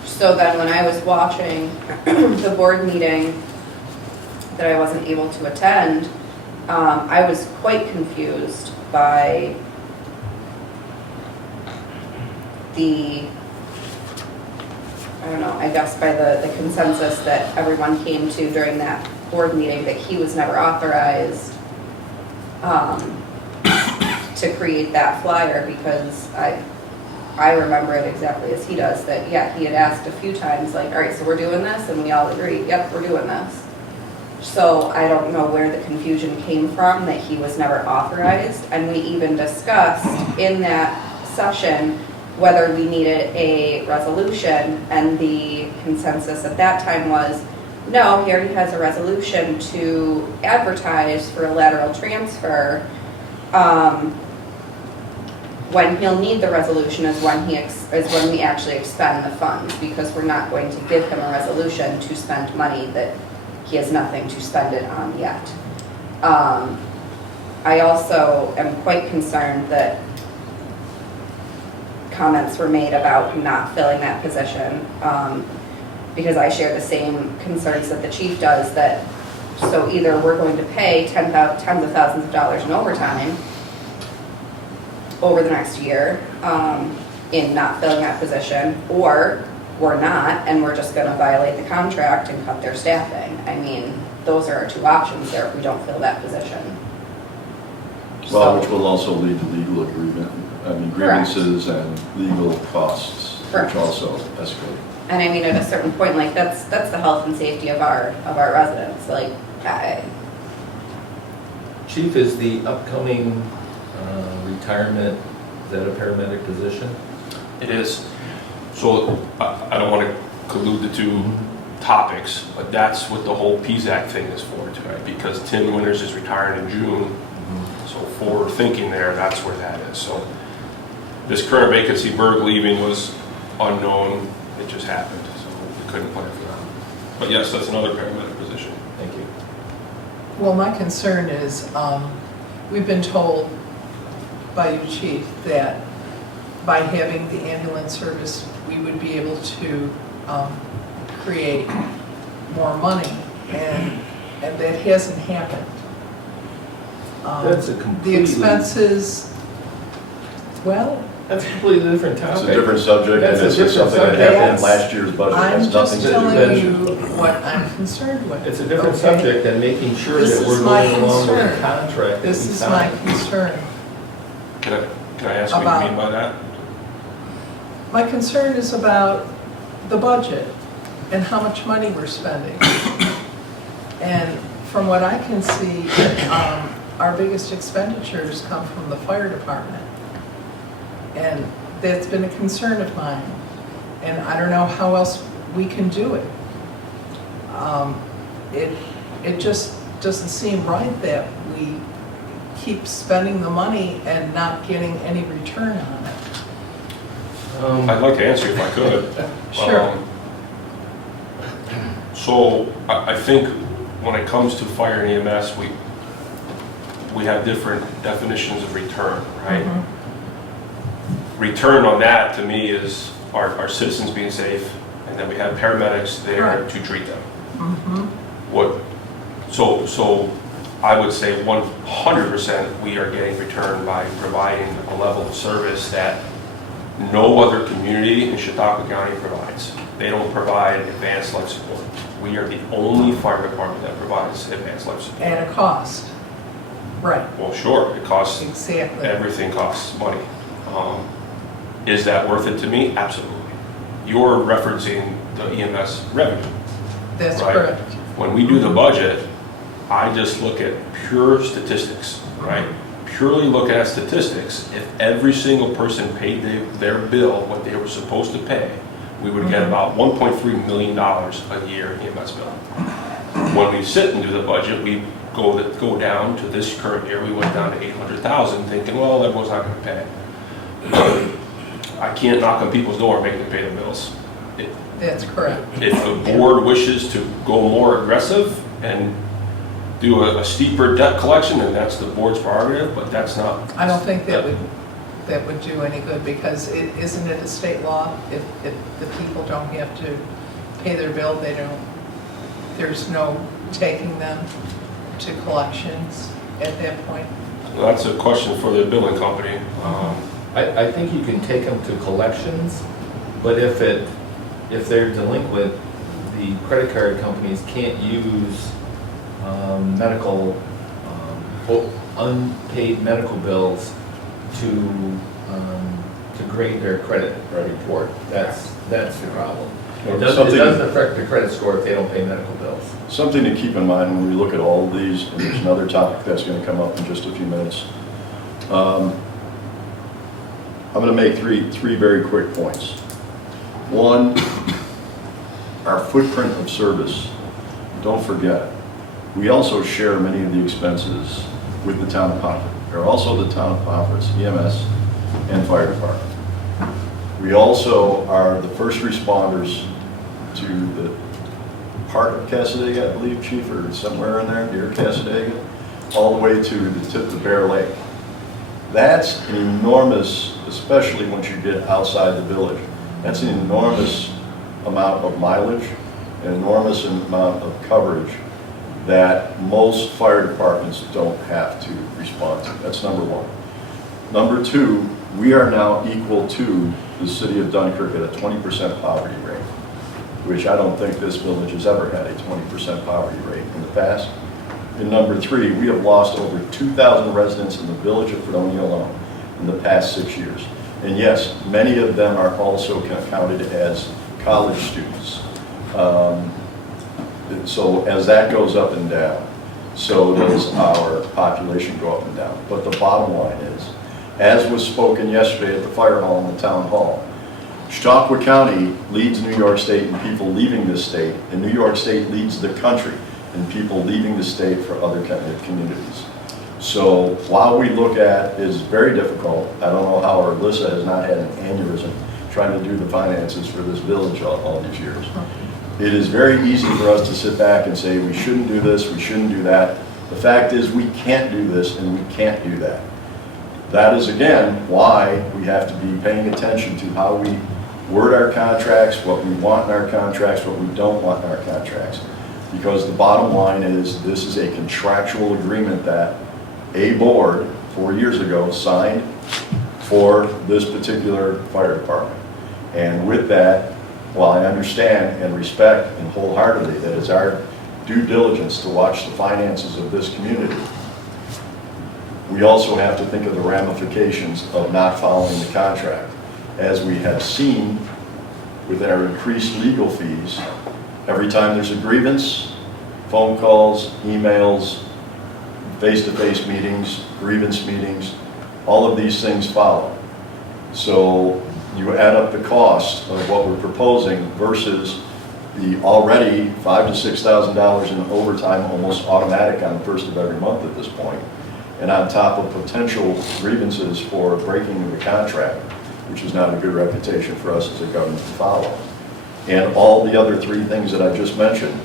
So then when I was watching the board meeting that I wasn't able to attend, I was quite confused by I guess by the consensus that everyone came to during that board meeting, that he was never authorized to create that flyer, because I remember it exactly as he does, that yeah, he had asked a few times, like, all right, so we're doing this, and we all agreed, yep, we're doing this. So I don't know where the confusion came from, that he was never authorized, and we even discussed in that session whether we needed a resolution, and the consensus at that time was, no, he already has a resolution to advertise for a lateral transfer. When he'll need the resolution is when we actually expend the funds, because we're not going to give him a resolution to spend money that he has nothing to spend it on yet. I also am quite concerned that comments were made about not filling that position, because I share the same concerns that the chief does, that so either we're going to pay tens of thousands of dollars in overtime over the next year in not filling that position, or we're not, and we're just going to violate the contract and cut their staffing. I mean, those are our 2 options there if we don't fill that position. Well, which will also lead to legal agreement, grievances and legal costs, Correct. which also escalate. And I mean, at a certain point, like, that's the health and safety of our residents. Like, Chief, is the upcoming retirement, is that a paramedic position? It is. So I don't want to collude the 2 topics, but that's what the whole PZAC thing is for tonight, because Tim Winters is retiring in June. So forward thinking there, that's where that is. So this current vacancy, Berg leaving, was unknown. It just happened, so we couldn't plan for that. But yes, that's another paramedic position. Thank you. Well, my concern is, we've been told by you, Chief, that by having the ambulance service, we would be able to create more money, and that hasn't happened. That's a The completely... expenses, well, That's a completely different topic. It's a different subject, and That's a it's just different something that happened in subject. last year's budget. It I'm has nothing just to do with telling it. you what I'm concerned with. It's a different Okay? subject than making sure This that is we're my going along with the concern. contract that we This is my signed. concern. Can I ask what you mean by that? My concern is about the budget and how much money we're spending. And from what I can see, our biggest expenditures come from the fire department. And that's been a concern of mine. And I don't know how else we can do it. It just doesn't seem right that we keep spending the money and not getting any return on it. I'd like to answer if I could. Sure. So I think when it comes to fire and EMS, we have different definitions of return, right? Mhm. Return on that, to me, is our citizens being safe, and then we have paramedics there Right. to treat them. Mhm. So I would say 100% we are getting return by providing a level of service that no other community in Chautauqua County provides. They don't provide advanced life support. We are the only fire department that provides advanced life support. At a cost. Right, Well, sure, it costs, exactly. everything costs money. Is that worth it to me? Absolutely. You're referencing the EMS revenue. That's Right. correct. When we do the budget, I just look at pure statistics, right? Purely look at statistics. If every single person paid their bill what they were supposed to pay, we would get about $1.3 million a year EMS bill. When we sit and do the budget, we go down to this current year, we went down to 800,000, thinking, well, everyone's not gonna pay. I can't knock on people's door and make them pay their bills. That's correct. If the board wishes to go more aggressive and do a steeper debt collection, then that's the board's prerogative, but that's not. I don't think that would do any good, because isn't it a state law? If the people don't have to pay their bill, there's no taking them to collections at that point? Well, that's a question for the billing company. I think you can take them to collections, but if they're delinquent, the credit card companies can't use medical, unpaid medical bills to grade their credit report. That's the problem. It doesn't affect the credit score if they don't pay medical bills. Something to keep in mind when we look at all of these, and there's another topic that's going to come up in just a few minutes. I'm going to make three very quick points. One, our footprint of service. Don't forget, we also share many of the expenses with the town of Pofford. They're also the town of Pofford's EMS and fire department. We also are the first responders to the part of Cassadaga, I believe, Chief, or somewhere in there, near Cassadaga, all the way to the tip of Bear Lake. That's an enormous, especially once you get outside the village, that's an enormous amount of mileage, an enormous amount of coverage that most fire departments don't have to respond to. That's number one. Number two, we are now equal to the city of Dunkirk at a 20% poverty rate, which I don't think this village has ever had a 20% poverty rate in the past. And number three, we have lost over 2,000 residents in the village of Fredonia alone in the past 6 years. And yes, many of them are also counted as college students. So as that goes up and down, so does our population go up and down. But the bottom line is, as was spoken yesterday at the fire hall in the town hall, Chautauqua County leads New York State in people leaving this state, and New York State leads the country in people leaving the state for other communities. So while we look at, it's very difficult, I don't know how Alyssa has not had an aneurysm trying to do the finances for this village all these years. It is very easy for us to sit back and say, we shouldn't do this, we shouldn't do that. The fact is, we can't do this and we can't do that. That is, again, why we have to be paying attention to how we word our contracts, what we want in our contracts, what we don't want in our contracts. Because the bottom line is, this is a contractual agreement that a board 4 years ago signed for this particular fire department. And with that, while I understand and respect and wholeheartedly that it's our due diligence to watch the finances of this community, we also have to think of the ramifications of not following the contract. As we have seen with our increased legal fees, every time there's a grievance, phone calls, emails, face-to-face meetings, grievance meetings, all of these things follow. So you add up the cost of what we're proposing versus the already $5,000 to $6,000 in overtime, almost automatic on the first of every month at this point, and on top of potential grievances for breaking of the contract, which is not a good reputation for us as a government to follow. And all the other three things that I just mentioned,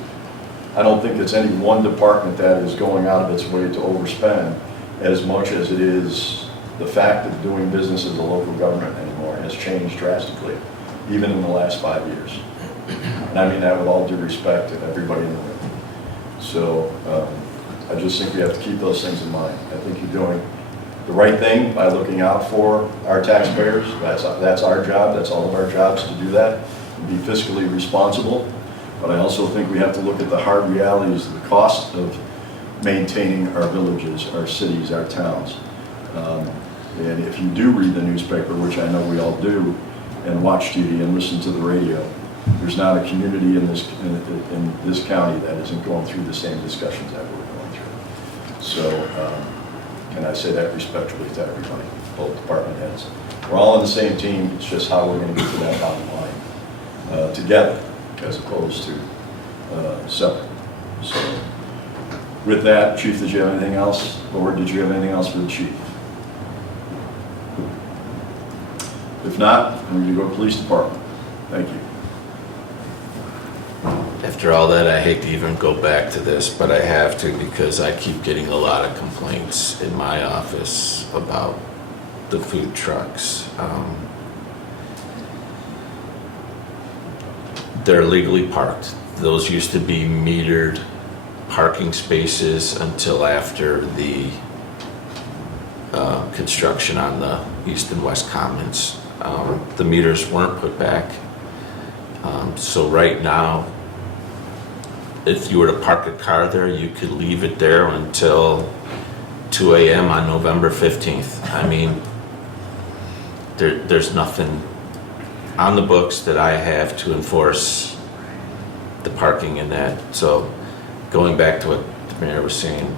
I don't think it's any one department that is going out of its way to overspend as much as it is the fact that doing business as a local government anymore has changed drastically, even in the last 5 years. And I mean that with all due respect to everybody in the room. So I just think we have to keep those things in mind. I think you're doing the right thing by looking out for our taxpayers. That's our job. That's all of our jobs to do that and be fiscally responsible. But I also think we have to look at the hard realities of the cost of maintaining our villages, our cities, our towns. And if you do read the newspaper, which I know we all do, and watch TV and listen to the radio, there's not a community in this county that isn't going through the same discussions that we're going through. So, and I say that respectfully to everybody, both department heads. We're all on the same team, it's just how we're going to get to that bottom line together, as opposed to separate. So, with that, Chief, did you have anything else? Or did you have anything else for the Chief? If not, I'm going to go to Police Department. Thank you. After all that, I hate to even go back to this, but I have to because I keep getting a lot of complaints in my office about the food trucks. They're legally parked. Those used to be metered parking spaces until after the construction on the east and west commons. The meters weren't put back. So right now, if you were to park a car there, you could leave it there until 2 a.m. on November 15th. I mean, there's nothing on the books that I have to enforce the parking in that. So going back to what the mayor was saying,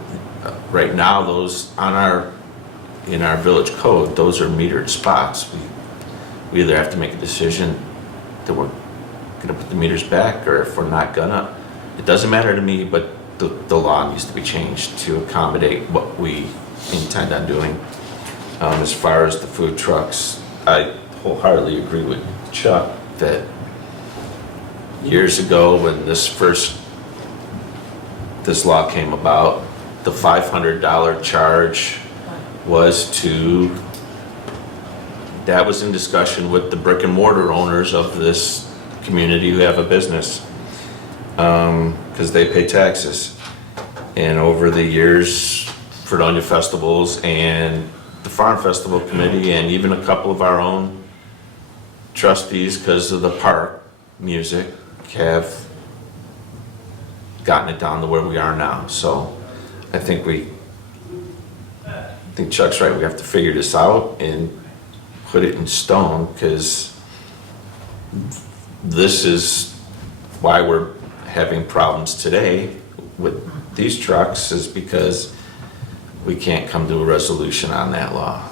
right now those in our village code, those are metered spots. We either have to make a decision that we're gonna put the meters back, or if we're not gonna, it doesn't matter to me, but the law needs to be changed to accommodate what we intend on doing. As far as the food trucks, I wholeheartedly agree with Chuck that years ago when this law came about, the $500 charge that was in discussion with the brick and mortar owners of this community who have a business, because they pay taxes. And over the years, Fredonia Festivals and the Farm Festival Committee and even a couple of our own trustees, because of the park music, have gotten it down to where we are now. So I think Chuck's right, we have to figure this out and put it in stone, because this is why we're having problems today with these trucks, is because we can't come to a resolution on that law.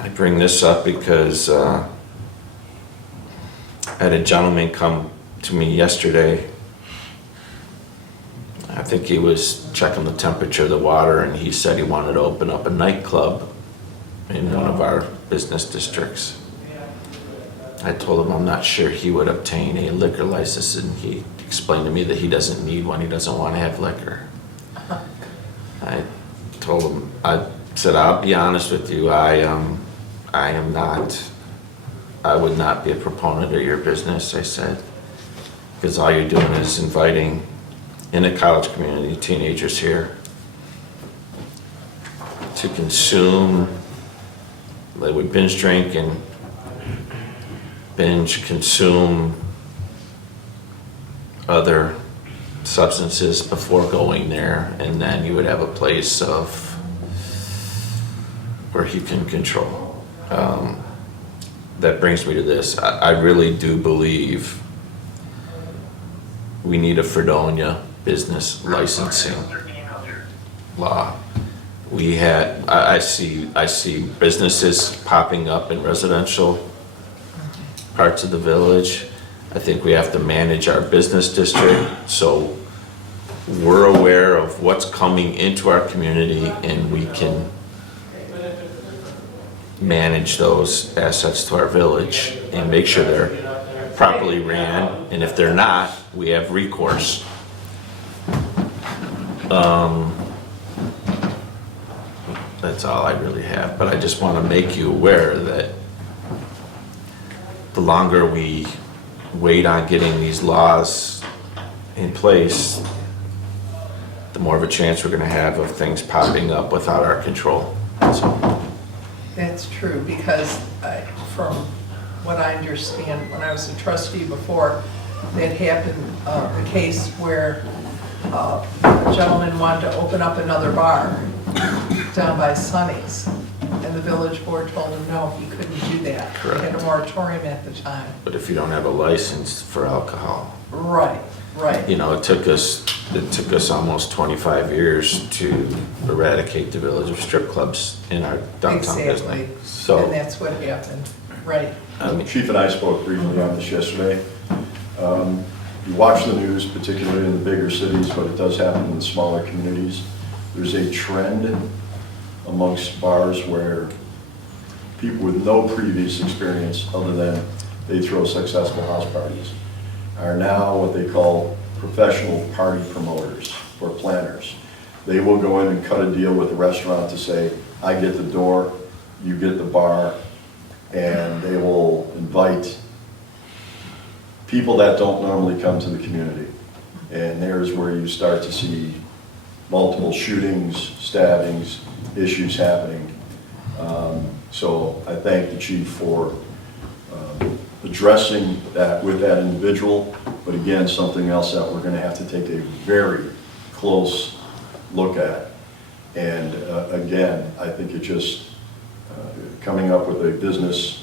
I bring this up because I had a gentleman come to me yesterday. I think he was checking the temperature of the water, and he said he wanted to open up a nightclub in one of our business districts. I told him I'm not sure he would obtain a liquor license, and he explained to me that he doesn't need one, he doesn't want to have liquor. I told him, I said, I'll be honest with you, I would not be a proponent of your business, I said, because all you're doing is inviting, in a college community, teenagers here to consume. They would binge drink and binge consume other substances before going there, and then you would have a place of where he can control. That brings me to this. I really do believe we need a Fredonia business licensing law. I see businesses popping up in residential parts of the village. I think we have to manage our business district so we're aware of what's coming into our community, and we can manage those assets to our village and make sure they're properly ran, and if they're not, we have recourse. That's all I really have, but I just want to make you aware that the longer we wait on getting these laws in place, the more of a chance we're going to have of things popping up without our control. So. That's true, because from what I understand, when I was a trustee before, that happened, the case where a gentleman wanted to open up another bar down by Sonny's, and the village board told him no, he couldn't do that. They had a Correct. moratorium at the time. But if you don't have a license for alcohol, Right, right. you know, it took us almost 25 years to eradicate the village of strip clubs in our downtown Exactly. business. And So, that's what happened, right. I mean, Chief and I spoke briefly on this yesterday. You watch the news, particularly in the bigger cities, but it does happen in the smaller communities. There's a trend amongst bars where people with no previous experience other than they throw successful house parties are now what they call professional party promoters or planners. They will go in and cut a deal with the restaurant to say, I get the door, you get the bar, and they will invite people that don't normally come to the community. And there's where you start to see multiple shootings, stabbings, issues happening. So I thank the chief for addressing that with that individual, but again, something else that we're gonna have to take a very close look at. And again, I think it just, coming up with a business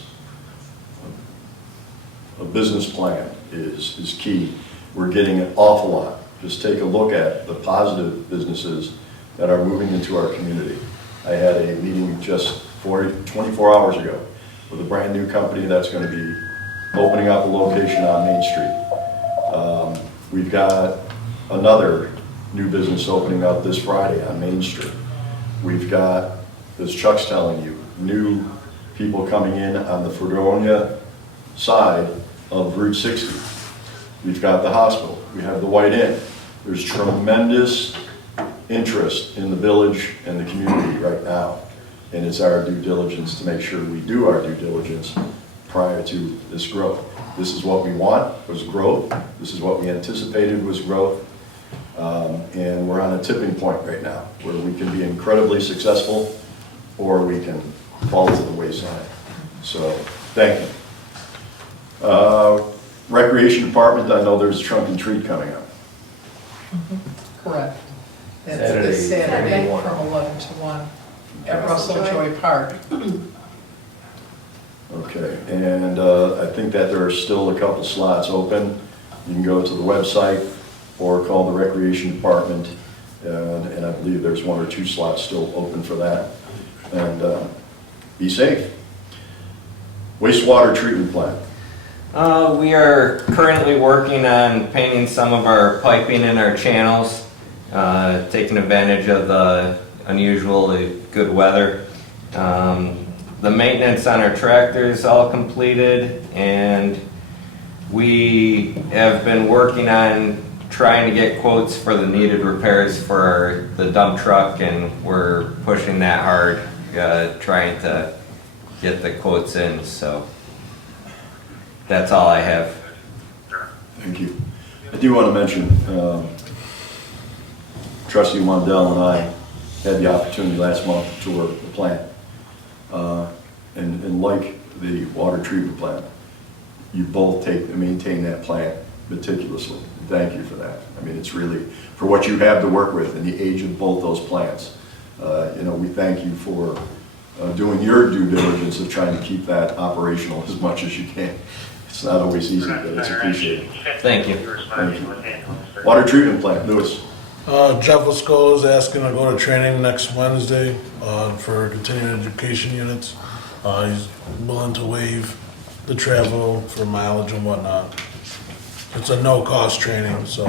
plan is key. We're getting an awful lot. Just take a look at the positive businesses that are moving into our community. I had a meeting just 24 hours ago with a brand new company that's going to be opening up a location on Main Street. We've got another new business opening up this Friday on Main Street. We've got, as Chuck's telling you, new people coming in on the Fredonia side of Route 60. We've got the hospital, we have the White Inn. There's tremendous interest in the village and the community right now. And it's our due diligence to make sure we do our due diligence prior to this growth. This is what we want, was growth. This is what we anticipated was growth. And we're on a tipping point right now where we can be incredibly successful or we can fall to the wayside. So, thank you. Recreation Department, I know there's a trunk and treat coming up. Correct. That's this Saturday from 11 to 1 at Russell Joy Park. Okay, and I think that there are still a couple slots open. You can go to the website or call the Recreation Department, and I believe there's 1 or 2 slots still open for that. And be safe. Wastewater treatment plant. We are currently working on painting some of our piping in our channels, taking advantage of the unusually good weather. The maintenance on our tractor is all completed, and we have been working on trying to get quotes for the needed repairs for the dump truck, and we're pushing that hard, trying to get the quotes in, so that's all I have. Thank you. I do want to mention, Trustee Wandell and I had the opportunity last month to tour the plant. And like the water treatment plant, you both take and maintain that plant meticulously. Thank you for that. I mean, it's really, for what you have to work with and the age of both those plants. You know, we thank you for doing your due diligence of trying to keep that operational as much as you can. It's not always easy, but it's appreciated. Thank you. Thank you. Water treatment plant, Lewis. Jeff Lascola is asking to go to training next Wednesday for continuing education units. He's willing to waive the travel for mileage and whatnot. It's a no-cost training, so.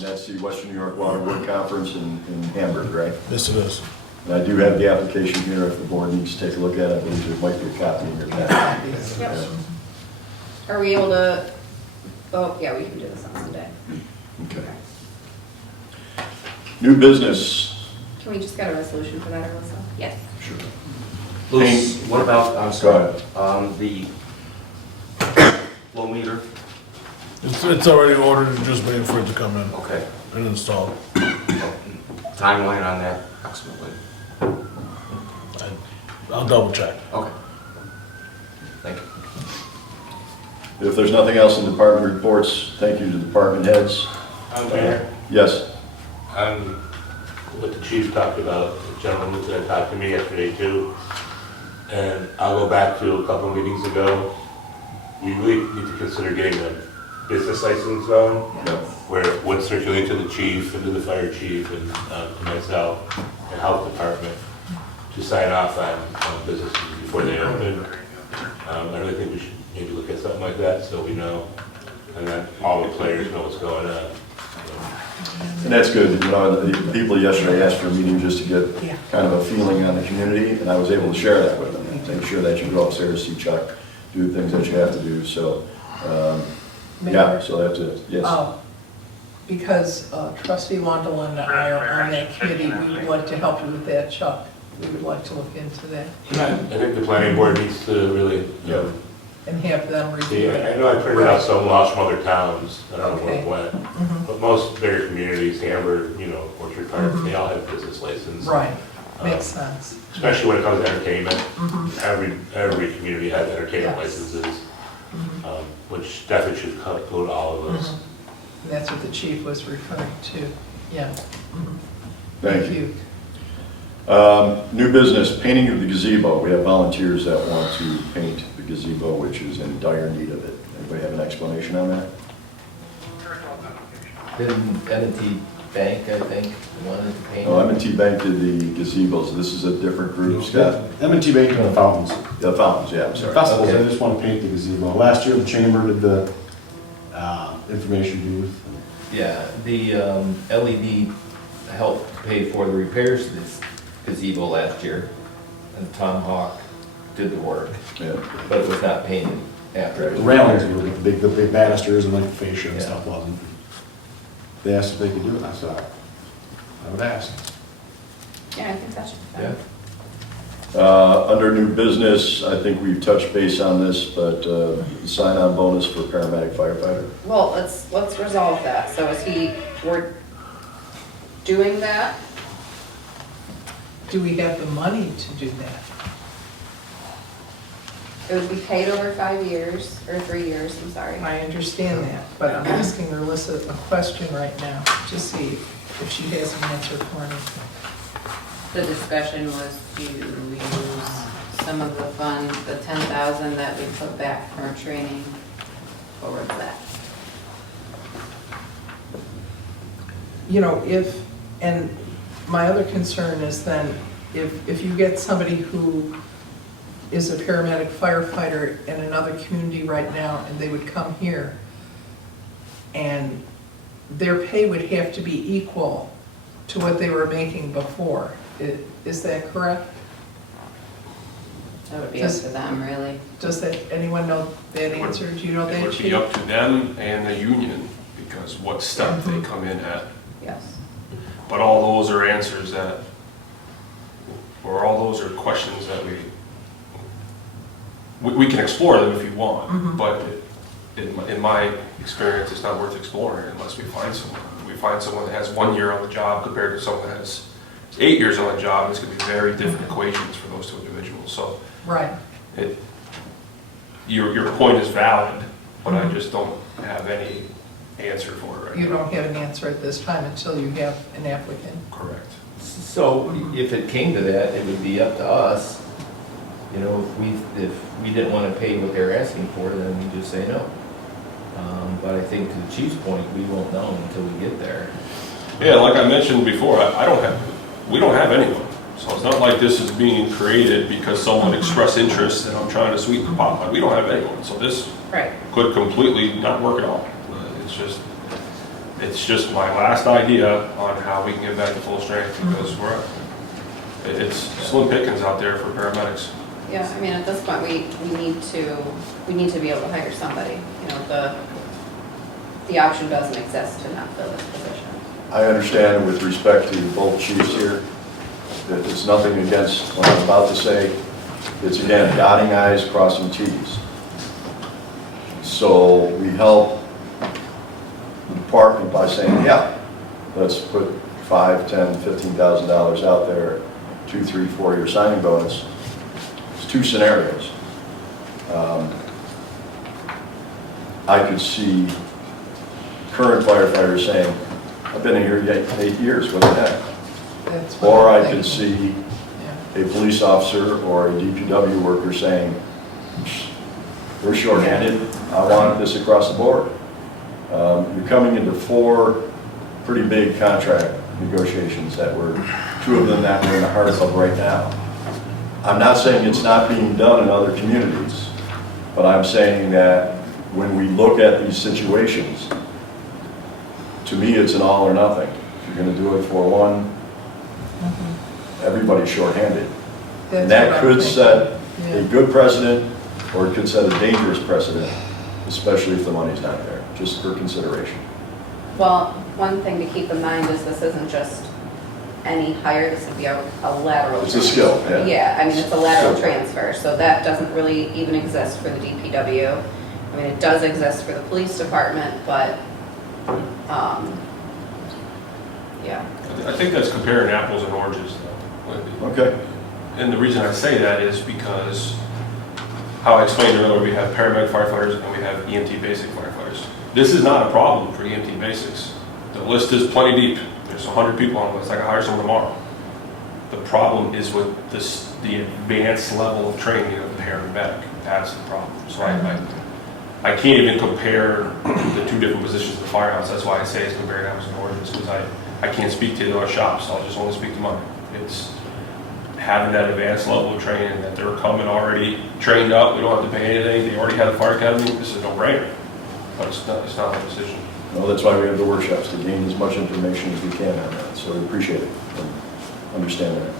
That's the Western New York Water Board Conference in Hamburg, right? Yes, it is. And I do have the application here if the board needs to take a look at it. I believe there might be a copy in your packet. Yep. Are we able to, oh, yeah, we can do this on Sunday. Okay. New business. Can we just get a resolution for that, Alyssa? Yes. Sure. Luce, what about, I'm Go sorry, ahead. the flow meter? It's already ordered, and just waiting for it to come in Okay. and installed. Timeline on that, approximately? I'll double check. Okay. Thank you. If there's nothing else in department reports, thank you to department heads. Mayor, Yes, what the chief talked about, the gentleman that talked to me yesterday too, and I'll go back to a couple of meetings ago. We really need to consider getting a business license zone, where it would circulate to the chief and to the fire chief and to myself and health department to sign off on businesses before they open. I really think we should maybe look at something like that so we know, and that all the players know what's going on. and that's good. You know, the people yesterday asked for a meeting just to get kind of a feeling on the community, and I was able to share that with them. Make sure that you go upstairs, see Chuck, do the things that you have to do, so, yeah, so that's it, yes. Because Trustee Wonderland and I are on that committee, we would like to help you with that, Chuck. We would like to look into that. I think the planning board needs to really, And have them see, review it. I know I printed out some laws from other towns, I don't know where Okay. it went, Mhm. but most bigger communities, Hamburg, Orchard Park, they all have business license. Right, makes sense. Especially when it comes to entertainment, Mhm. every community has entertainment Yes. licenses, Mhm. which definitely should go to all of us. Mhm. And that's what the chief was referring to, yeah. Mhm. Thank you. New business, painting of the gazebo. We have volunteers that want to paint the gazebo, which is in dire need of it. Anybody have an explanation on that? Didn't M&T Bank, I think, wanted to paint Oh, it? M&T Bank did the gazebos. This is a different group, Scott. M&T Bank and the fountains. The fountains, yeah, I'm The sorry. festivals, Okay. I just want to paint the gazebo. Last year, the chamber did the information booth. Yeah, the LED helped pay for the repairs to this gazebo last year, and Tom Hawk did the work, Yeah. but it was not painted after. The railings were the big banisters and like the fascia and Yeah. stuff wasn't. They asked if they could do it, I said, I would ask. Yeah, I think that should be Yeah. fine. Under new business, I think we've touched base on this, but sign-on bonus for paramedic firefighter. Well, let's resolve that. So we're doing that? Do we have the money to do that? It would be paid over 5 years, or 3 years, I'm sorry. I understand that, but I'm asking Alyssa a question right now to see if she has an answer for me. The discussion was to use some of the funds, the 10,000 that we put back from our training towards that. You know, and my other concern is then, if you get somebody who is a paramedic firefighter in another community right now, and they would come here, and their pay would have to be equal to what they were making before. Is that correct? That would be up to them, really. Does anyone know that answer? Do you know It that, would be Chief? up to them and the union, because what step they come in at. Yes. But all those are answers that, or all those are questions that we can explore them if you want, but in my experience, it's not worth exploring unless we find someone. We find someone that has 1 year on the job compared to someone that has 8 years on the job, it's gonna be very different equations for those two individuals, so. Right. Your point is valid, but I just don't have any answer for it right now. You don't have an answer at this time until you have an applicant. Correct. So if it came to that, it would be up to us. You know, if we didn't want to pay what they're asking for, then we just say no. But I think to the chief's point, we won't know until we get there. Yeah, like I mentioned before, we don't have anyone. So it's not like this is being created because someone expressed interest and I'm trying to sweeten the pot. Like, we don't have anyone, so this Right. could completely not work at all. It's just my last idea on how we can get back to full strength because it's slim pickings out there for paramedics. Yeah, I mean, at this point, we need to be able to hire somebody. You know, the option doesn't exist to not fill this position. I understand with respect to both chiefs here, that it's nothing against what I'm about to say. It's again, dotting i's, crossing t's. So we help the department by saying, yeah, let's put $5,000, $10,000, $15,000 out there, 2, 3, 4 year signing bonus. It's two scenarios. I could see current firefighters saying, I've been here 8 years, what the heck? That's what Or I'm I could thinking. see a police officer or a DPW worker saying, we're shorthanded, I want this across the board. You're coming into 4 pretty big contract negotiations that were, 2 of them that we're in the heart of right now. I'm not saying it's not being done in other communities, but I'm saying that when we look at these situations, to me, it's an all or nothing. If you're gonna do it for one, everybody's shorthanded. And That's what that I'm could thinking. set Yeah. a good precedent, or it could set a dangerous precedent, especially if the money's not there, just for consideration. Well, one thing to keep in mind is this isn't just any hire, this would be a lateral. It's a skill, transfer. yeah. Yeah, I mean, it's a lateral Skill. transfer, so that doesn't really even exist for the DPW. I mean, it does exist for the police department, but, yeah. I think that's comparing apples and oranges, though, Wendy. Okay, And the reason I say that is because, how I explained earlier, we have paramedic firefighters and we have EMT basic firefighters. This is not a problem for EMT basics. The list is plenty deep. There's 100 people on the list. I can hire someone tomorrow. The problem is with this, the advanced level of training of the paramedic. That's the problem. So I can't even compare the 2 different positions in the firehouse. That's why I say it's comparing apples and oranges, because I can't speak to the other shops. I'll just only speak to mine. It's having that advanced level of training, that they're coming already trained up. We don't have to pay anything. They already have the fire academy. This is a no-brainer. But it's not a decision. well, that's why we have the workshops, to gain as much information as we can on that, so we appreciate it, and understand that.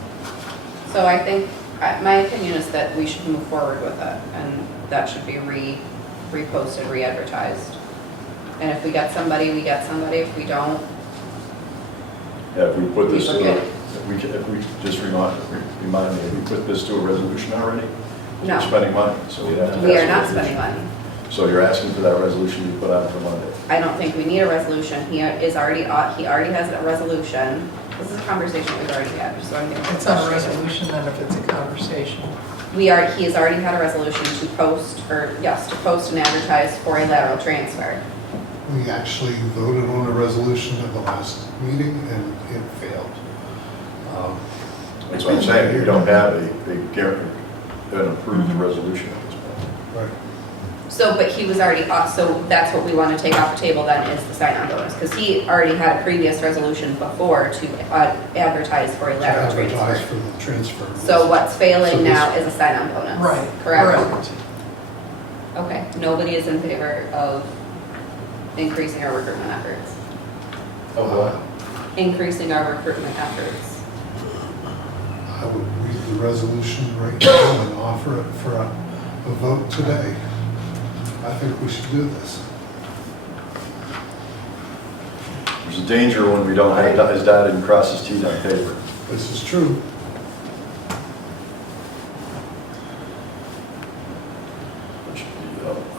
So I think, my opinion is that we should move forward with it, and that should be reposted, re-advertised. And if we get somebody, we get somebody. If we don't, Yeah, if we put this to, We forget. if we just remind me, if we put this to a resolution already? No. We're spending money, so we have to. we pass are a not resolution. spending money. So you're asking for that resolution to be put out for Monday? I don't think we need a resolution. He already has a resolution. This is a conversation we've already had, so I'm getting. It's not a resolution then if it's a conversation. He has already had a resolution to post and advertise for a lateral transfer. We actually voted on a resolution at the last meeting and it failed. That's what I'm saying, we don't have an approved resolution at this point. Right. So, but he was already, so that's what we want to take off the table then, is the sign-on bonus, because he already had a previous resolution before to advertise for a To lateral advertise transfer. for the transfer. So what's So failing this- now is a sign-on bonus. Right. Correct? Okay, nobody is in favor of increasing our recruitment efforts. Increasing our recruitment efforts. I would read the resolution right now and offer it for a vote today. I think we should do this. There's a danger when we don't have his dotted and cross his T's on paper. This is true.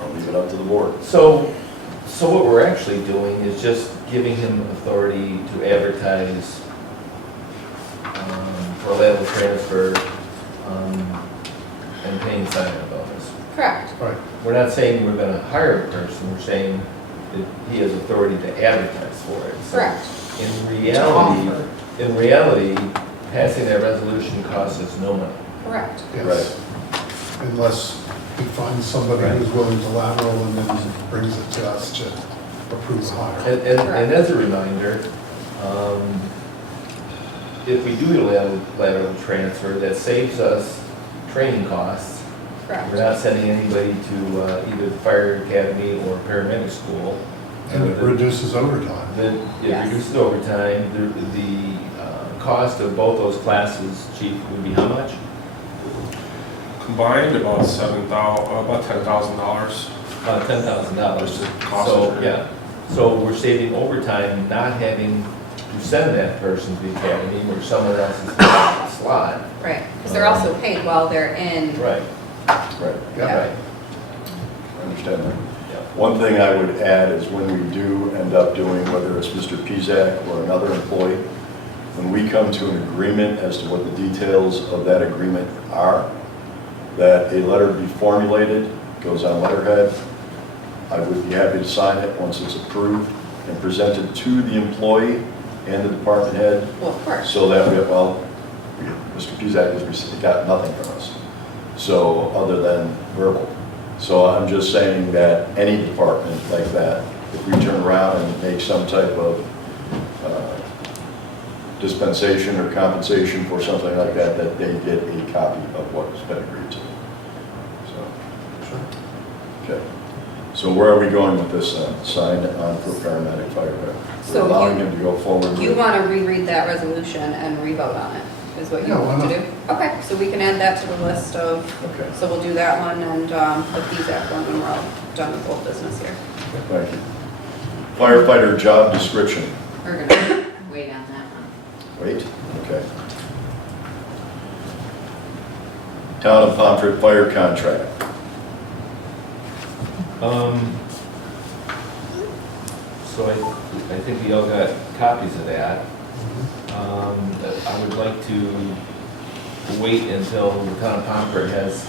I'll leave it up to the board. So what we're actually doing is just giving him authority to advertise for a lateral transfer and paying sign-on bonus. Correct. Right. We're not saying we're gonna hire a person, we're saying that he has authority to advertise for it. So Correct. In reality, passing that resolution costs us no money. Correct. Yes. Unless he finds somebody who's willing to lateral and then brings it to us to approve the hire. And as a reminder, if we do a lateral transfer, that saves us training costs. Correct. We're not sending anybody to either the fire academy or paramedic school. And it reduces overtime. Then it Yes. reduces overtime. The cost of both those classes, chief, would be how much? Combined, about $10,000. About $10,000. Just the cost So, of it. yeah, so we're saving overtime, not having to send that person to the academy or someone else's slot. Right, because they're also paid while they're in. Right, Right, Yeah. right. I understand that. Yeah. One thing I would add is when we do end up doing, whether it's Mr. Pizak or another employee, when we come to an agreement as to what the details of that agreement are, that a letter be formulated, goes on letterhead, I would be happy to sign it once it's approved and presented to the employee and the department head, Well, of course. so that Mr. Pizak has got nothing from us, so, other than verbal. So I'm just saying that any department like that, if we turn around and make some type of dispensation or compensation for something like that, that they get a copy of what's been agreed to. So, okay. So where are we going with this then? Sign on for paramedic firefighter? So We're allowing him to go forward You with- want to reread that resolution and re-vote on it, is what you Yeah, why want to not? do? Okay, so we can add that to the list of, Okay, so we'll do that one and the PZAC one when we're all done with old business here. thank you. Firefighter job description. We're gonna wait on that one. Wait, okay. Town of Pomfret fire contract. So I think we all got copies of that. I would like to wait until the town of Pomfret has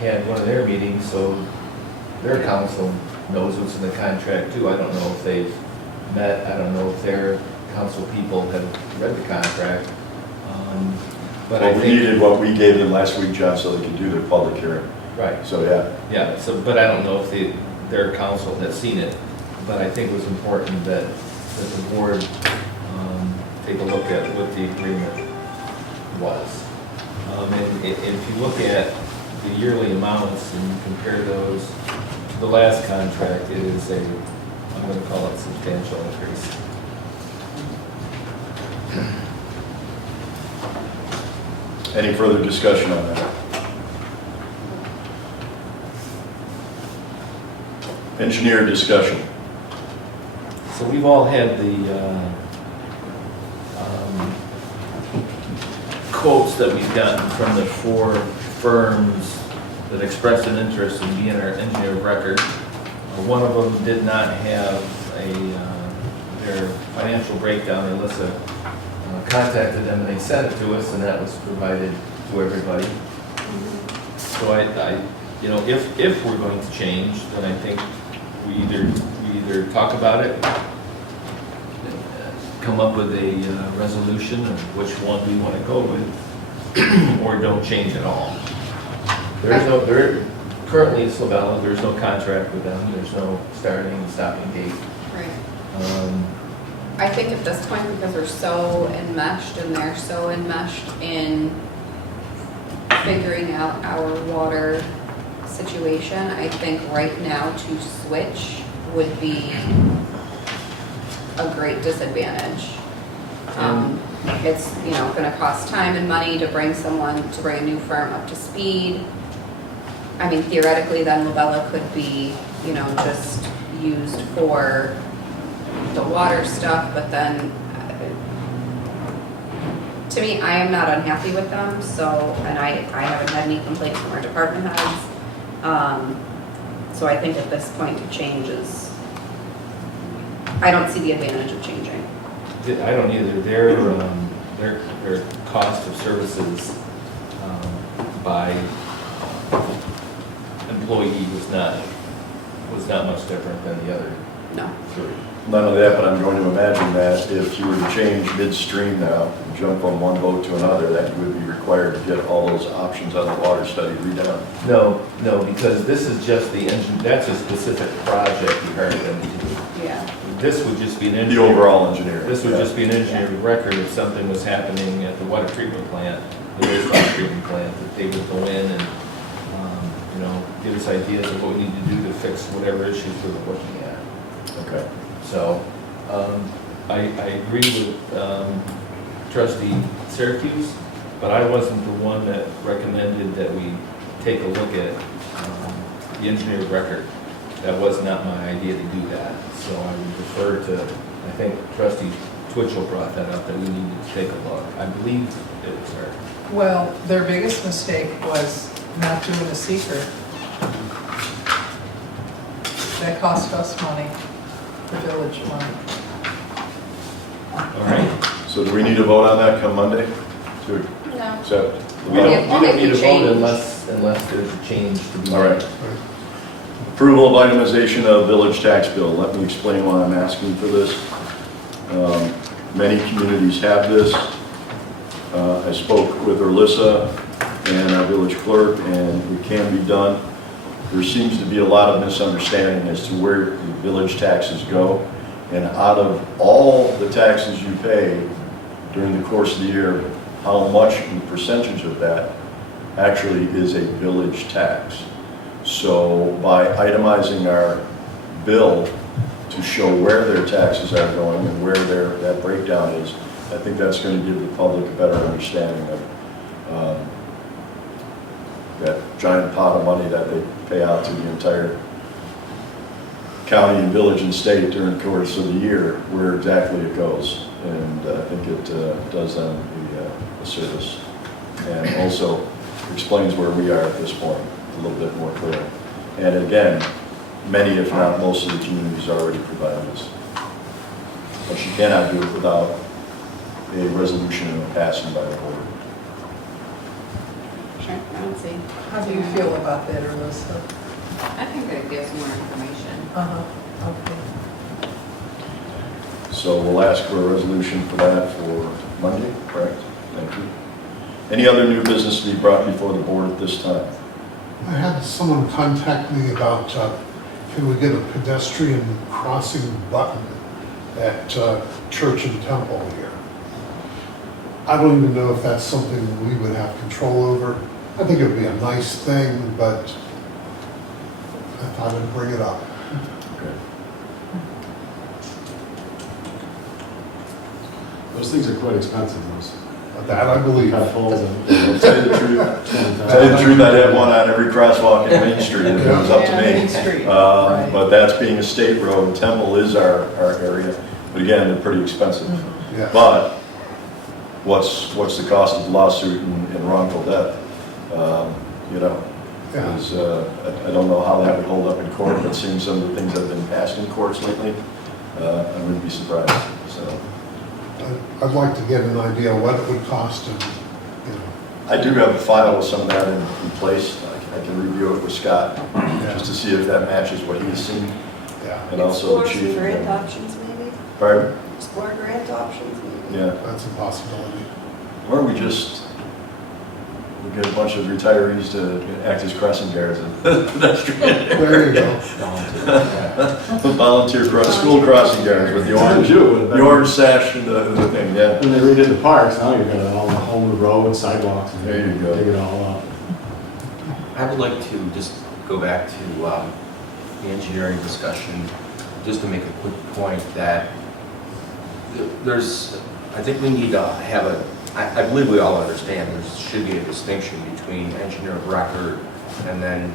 had one of their meetings, so their council knows what's in the contract too. I don't know if they've met, I don't know if their council people have read the contract. But I Well, we think, needed what we gave them last week, John, so they could do their public hearing. right, So, yeah, yeah, so, but I don't know if their council has seen it. But I think it was important that the board take a look at what the agreement was. And if you look at the yearly amounts and you compare those to the last contract, it is I'm going to call it substantial increase. any further discussion on that? Engineer discussion. So we've all had the quotes that we've gotten from the 4 firms that expressed an interest in being our engineer of record. One of them did not have their financial breakdown. Alyssa contacted them and they sent it to us, and that was provided to everybody. So if we're going to change, then I think we either talk about it, come up with a resolution of which one we want to go with, or don't change at all. Currently it's Lavella, there's no contract with them, there's no starting and stopping date. Right. I think at this point, because we're so enmeshed and they're so enmeshed in figuring out our water situation, I think right now to switch would be a great disadvantage. It's, gonna cost time and money to bring a new firm up to speed. I mean, theoretically, then Lavella could be, just used for the water stuff, but then, to me, I am not unhappy with them, so, and I haven't had any complaints from our department heads. So I think at this point to change I don't see the advantage of changing. I don't either. Their cost of services by employee was not much different than the other No. 3. None of that, but I'm going to imagine that if you were to change midstream now, and jump from one boat to another, that you would be required to get all those options on the water study redone. No, because this is just the engine, that's a specific project you hired them to do. Yeah. This would just be an The engineer. overall engineer. This would just be an engineering record if something was happening at the water treatment plant, the wastewater treatment plant, that they would go in and, give us ideas of what we need to do to fix whatever issues we were looking at. Okay. So, I agree with Trustee Syracuse, but I wasn't the one that recommended that we take a look at the engineer record. That was not my idea to do that. So I would defer to, I think Trustee Twitchell brought that up, that we needed to take a look. I believe it was her. Well, their biggest mistake was not doing a seeker. That cost us money, the village money. All right? So do we need to vote on that come Monday? To No. accept? We don't Only if need we to vote change. unless there's a change to be made. All right. Approval of itemization of village tax bill. Let me explain why I'm asking for this. Many communities have this. I spoke with Erlissa and our village clerk, and it can be done. There seems to be a lot of misunderstanding as to where the village taxes go. And out of all the taxes you pay during the course of the year, how much and percentage of that actually is a village tax. So by itemizing our bill to show where their taxes are going and where that breakdown is, I think that's going to give the public a better understanding of that giant pot of money that they pay out to the entire county and village and state during the course of the year, where exactly it goes. And I think it does them a service. And also explains where we are at this point a little bit more clear. And again, many, if not most of the communities already provide this. But you cannot do it without a resolution and a passing by the board. Sure, I don't see. How do you feel about that, Alyssa? I think that gives more information. Okay. So we'll ask for a resolution for that for Monday, correct? Thank you. Any other new business to be brought before the board at this time? I had someone contact me about, can we get a pedestrian crossing button at Church and Temple here? I don't even know if that's something we would have control over. I think it would be a nice thing, but I thought I'd bring it up. Okay. Those things are quite expensive, those. That I believe. Kind of holes in. I'll tell you the truth. Tell you the truth, I'd have one on every crosswalk in Main Street if it was up to Yeah, me. Main Street, right. But that's being a state road. Temple is our area. But again, they're pretty expensive. Yeah. But what's the cost of lawsuit and wrongful death? You know, Yeah. is, I don't know how that would hold up in court, but seeing some of the things that have been passed in courts lately, I wouldn't be surprised, so. I'd like to get an idea what it would cost and, you know. I do have a file with some of that in place. I can review it with Scott, just to see if that matches what he's seen, Yeah, and also Explore the some chief. grant options maybe? Pardon? Explore grant options maybe? Yeah. that's a possibility. Or we get a bunch of retirees to act as crossing guards and pedestrian. There you go. Volunteer school crossing guards with the orange sash and the thing, yeah. When they redid the parks, now you've got it all along the road, sidewalks, and There you go. dig it all up. I would like to just go back to the engineering discussion, just to make a quick point that I think we need to have I believe we all understand there should be a distinction between engineer of record and then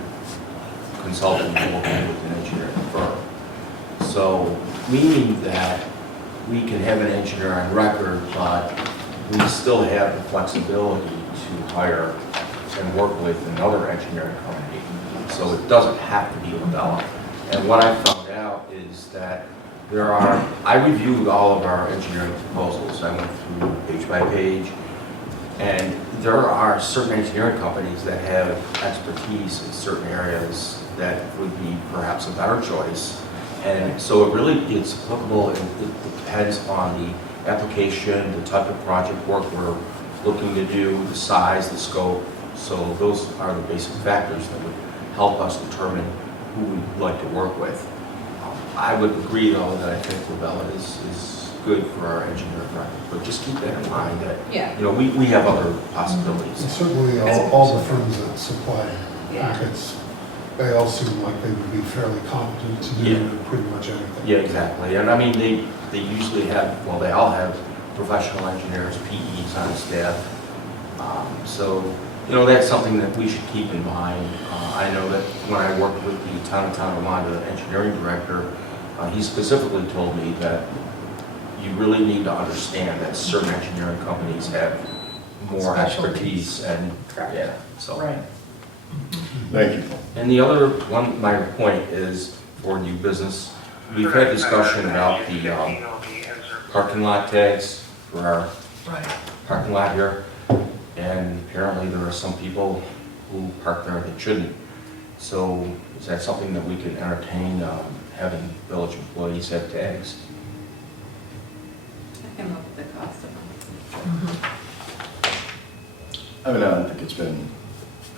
consultant working with an engineering firm. So, meaning that we can have an engineer on record, but we still have the flexibility to hire and work with another engineering company. So it doesn't have to be Labella. And what I found out is that I reviewed all of our engineering proposals. I went through page by page, and there are certain engineering companies that have expertise in certain areas that would be perhaps a better choice. And so it really is applicable, and it depends on the application, the type of project work we're looking to do, the size, the scope. So those are the basic factors that would help us determine who we'd like to work with. I would agree, though, that I think Labella is good for our engineering record, but just keep that in mind that, Yeah. you know, we have other possibilities. And certainly all the firms that supply Yeah. packets, they all seem like they would be fairly competent to do Yeah. pretty much anything. Yeah, exactly. And I mean, they usually have, well, they all have professional engineers, PEs on staff. So, you know, that's something that we should keep in mind. I know that when I worked with the Town of Tonawanda engineering director, he specifically told me that you really need to understand that certain engineering companies have more expertise and, Correct. yeah, so. Right. Thank you. And the other one, my point is for new business, we've had discussion about the parking lot tags for our Right. parking lot here. And apparently there are some people who park there that shouldn't. So is that something that we can entertain, having village employees have tags? I can look at the cost of them. I mean, I don't think it's been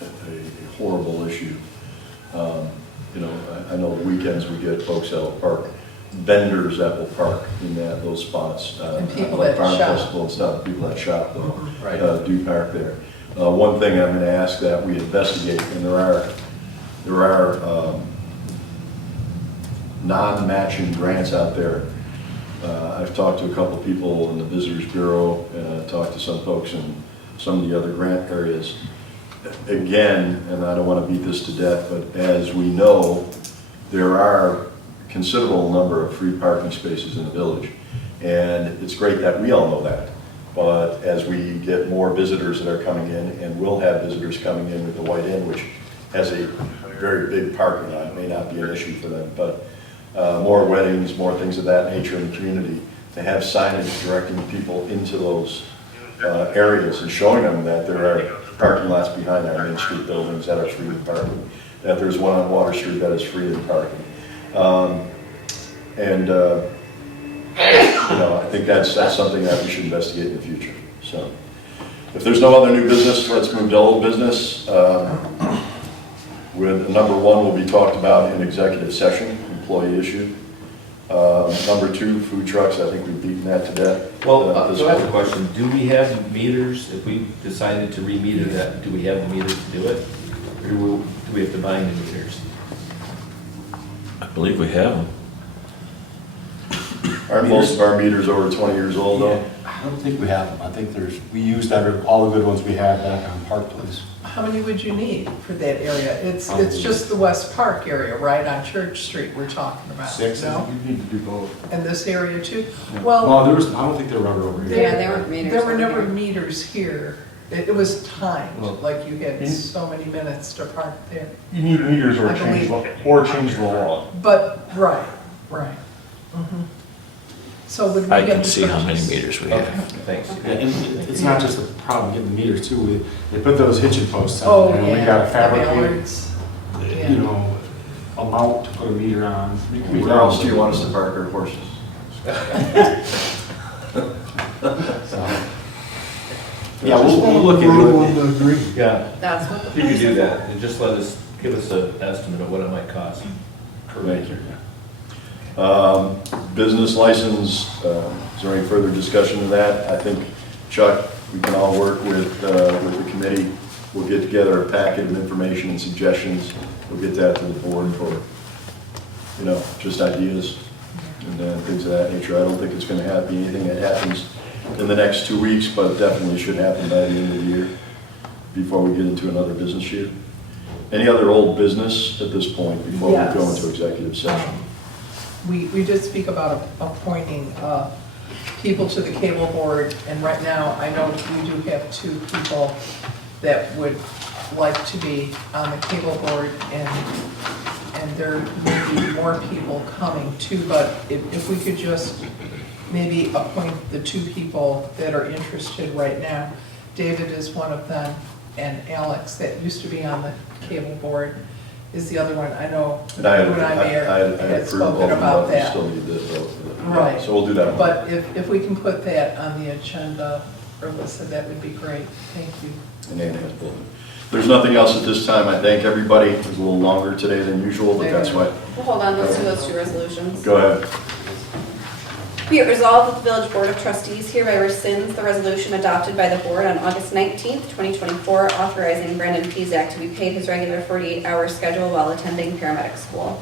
a horrible issue. You know, I know the weekends we get folks that will park, vendors that will park in those spots. And people like that Farm shop. Festival and stuff, people that shop though, Right. do park there. One thing I'm gonna ask that we investigate, and there are non-matching grants out there. I've talked to a couple people in the Visitors Bureau, and I've talked to some folks in some of the other grant areas. Again, and I don't want to beat this to death, but as we know, there are considerable number of free parking spaces in the village. And it's great that we all know that. But as we get more visitors that are coming in, and we'll have visitors coming in with the White Inn, which has a very big parking lot, it may not be an issue for them, but more weddings, more things of that nature in the community, to have signage directing people into those areas and showing them that there are parking lots behind our Main Street buildings that are free in parking, that there's one on Water Street that is free in parking. You know, I think that's something that we should investigate in the future. So, if there's no other new business, let's move to old business. With number 1 will be talked about in executive session, employee issue. Number 2, food trucks. I think we've beaten that to death. Well, so I have a question. Do we have meters? If we decided to re-meter that, do we have the meters to do it? Or do we have to buy new meters? I believe we have them. Aren't most of our meters over 20 years old though? I don't think we have them. I think we used all the good ones we had back on Park Place. How many would you need for that area? It's just the West Park area, right, on Church Street we're talking about, 6, no? we need to do both. And this area too? Yeah. Well, I don't think they were ever over here. Yeah, there weren't meters There were over never here. meters here. It was timed, Well, like you had you- so many minutes to park there. You need meters I believe- change the law. But, right. Mhm. So would we I have can to see how many purchase- meters we Okay, have. thanks. Yeah, and it's not just a problem getting the meters too. They put those hitching posts Oh, on, and yeah. we got to the fabricate, ballards. Yeah. you know, amount to put a meter on. Where else do you want us to park our horses? So, yeah, we'll look into Approval it. to agree. Yeah, That's what the. if you could do that, and just give us an estimate of what it might cost. Thank you. Business license, is there any further discussion of that? I think, Chuck, we can all work with the committee. We'll get together a packet of information and suggestions. We'll get that to the board for, you know, just ideas and things of that nature. I don't think it's going to be anything that happens in the next 2 weeks, but it definitely should happen by the end of the year before we get into another business year. Any other old business at this point before we go Yes. into executive session? We did speak about appointing people to the cable board, and right now, I know we do have 2 people that would like to be on the cable board, and there may be more people coming too, but if we could just maybe appoint the 2 people that are interested right now. David is one of them, and Alex, that used to be on the cable board, is the other one. I know you And I and I had had approved spoken both of them, about but we that. still need to vote for them. Right. So we'll do that one. But if we can put that on the agenda, Alyssa, that would be great. Thank you. And Anna has both. If there's nothing else at this time, I thank everybody. It was a little longer today than usual, but that's why. Well, hold on, let's do those 2 resolutions. Go ahead. Be it resolved that the Village Board of Trustees hereby rescinds the resolution adopted by the board on August 19th, 2024, authorizing Brendan Pizak to be paid his regular 48-hour schedule while attending paramedic school.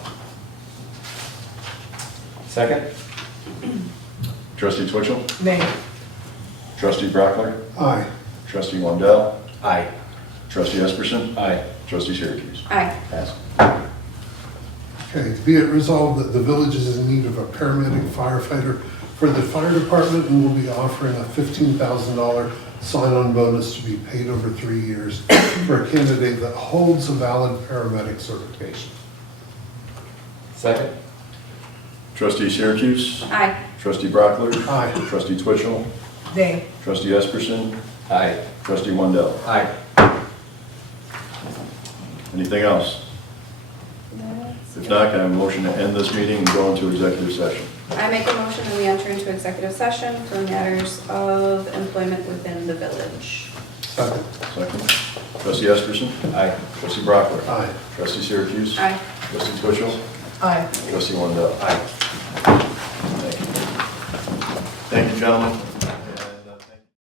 Second? Trustee Twitchell? Nay. Trustee Brockler? Aye. Trustee Wendell? Aye. Trustee Esperson? Aye. Trustee Syracuse? Aye. Passed. Okay, be it resolved that the village is in need of a paramedic firefighter for the fire department, and will be offering a $15,000 sign-on bonus to be paid over 3 years for a candidate that holds a valid paramedic certification. Second? Trustee Syracuse? Aye. Trustee Brockler? Aye. Trustee Twitchell? Nay. Trustee Esperson? Aye. Trustee Wendell? Aye. Anything else? If not, can I have a motion to end this meeting and go into executive session? I make a motion that we enter into executive session for matters of employment within the village. Second. Second. Trustee Esperson? Aye. Trustee Brockler? Aye. Trustee Syracuse? Aye. Trustee Twitchell? Aye. Trustee Wendell? Aye. Thank you. Thank you, gentlemen.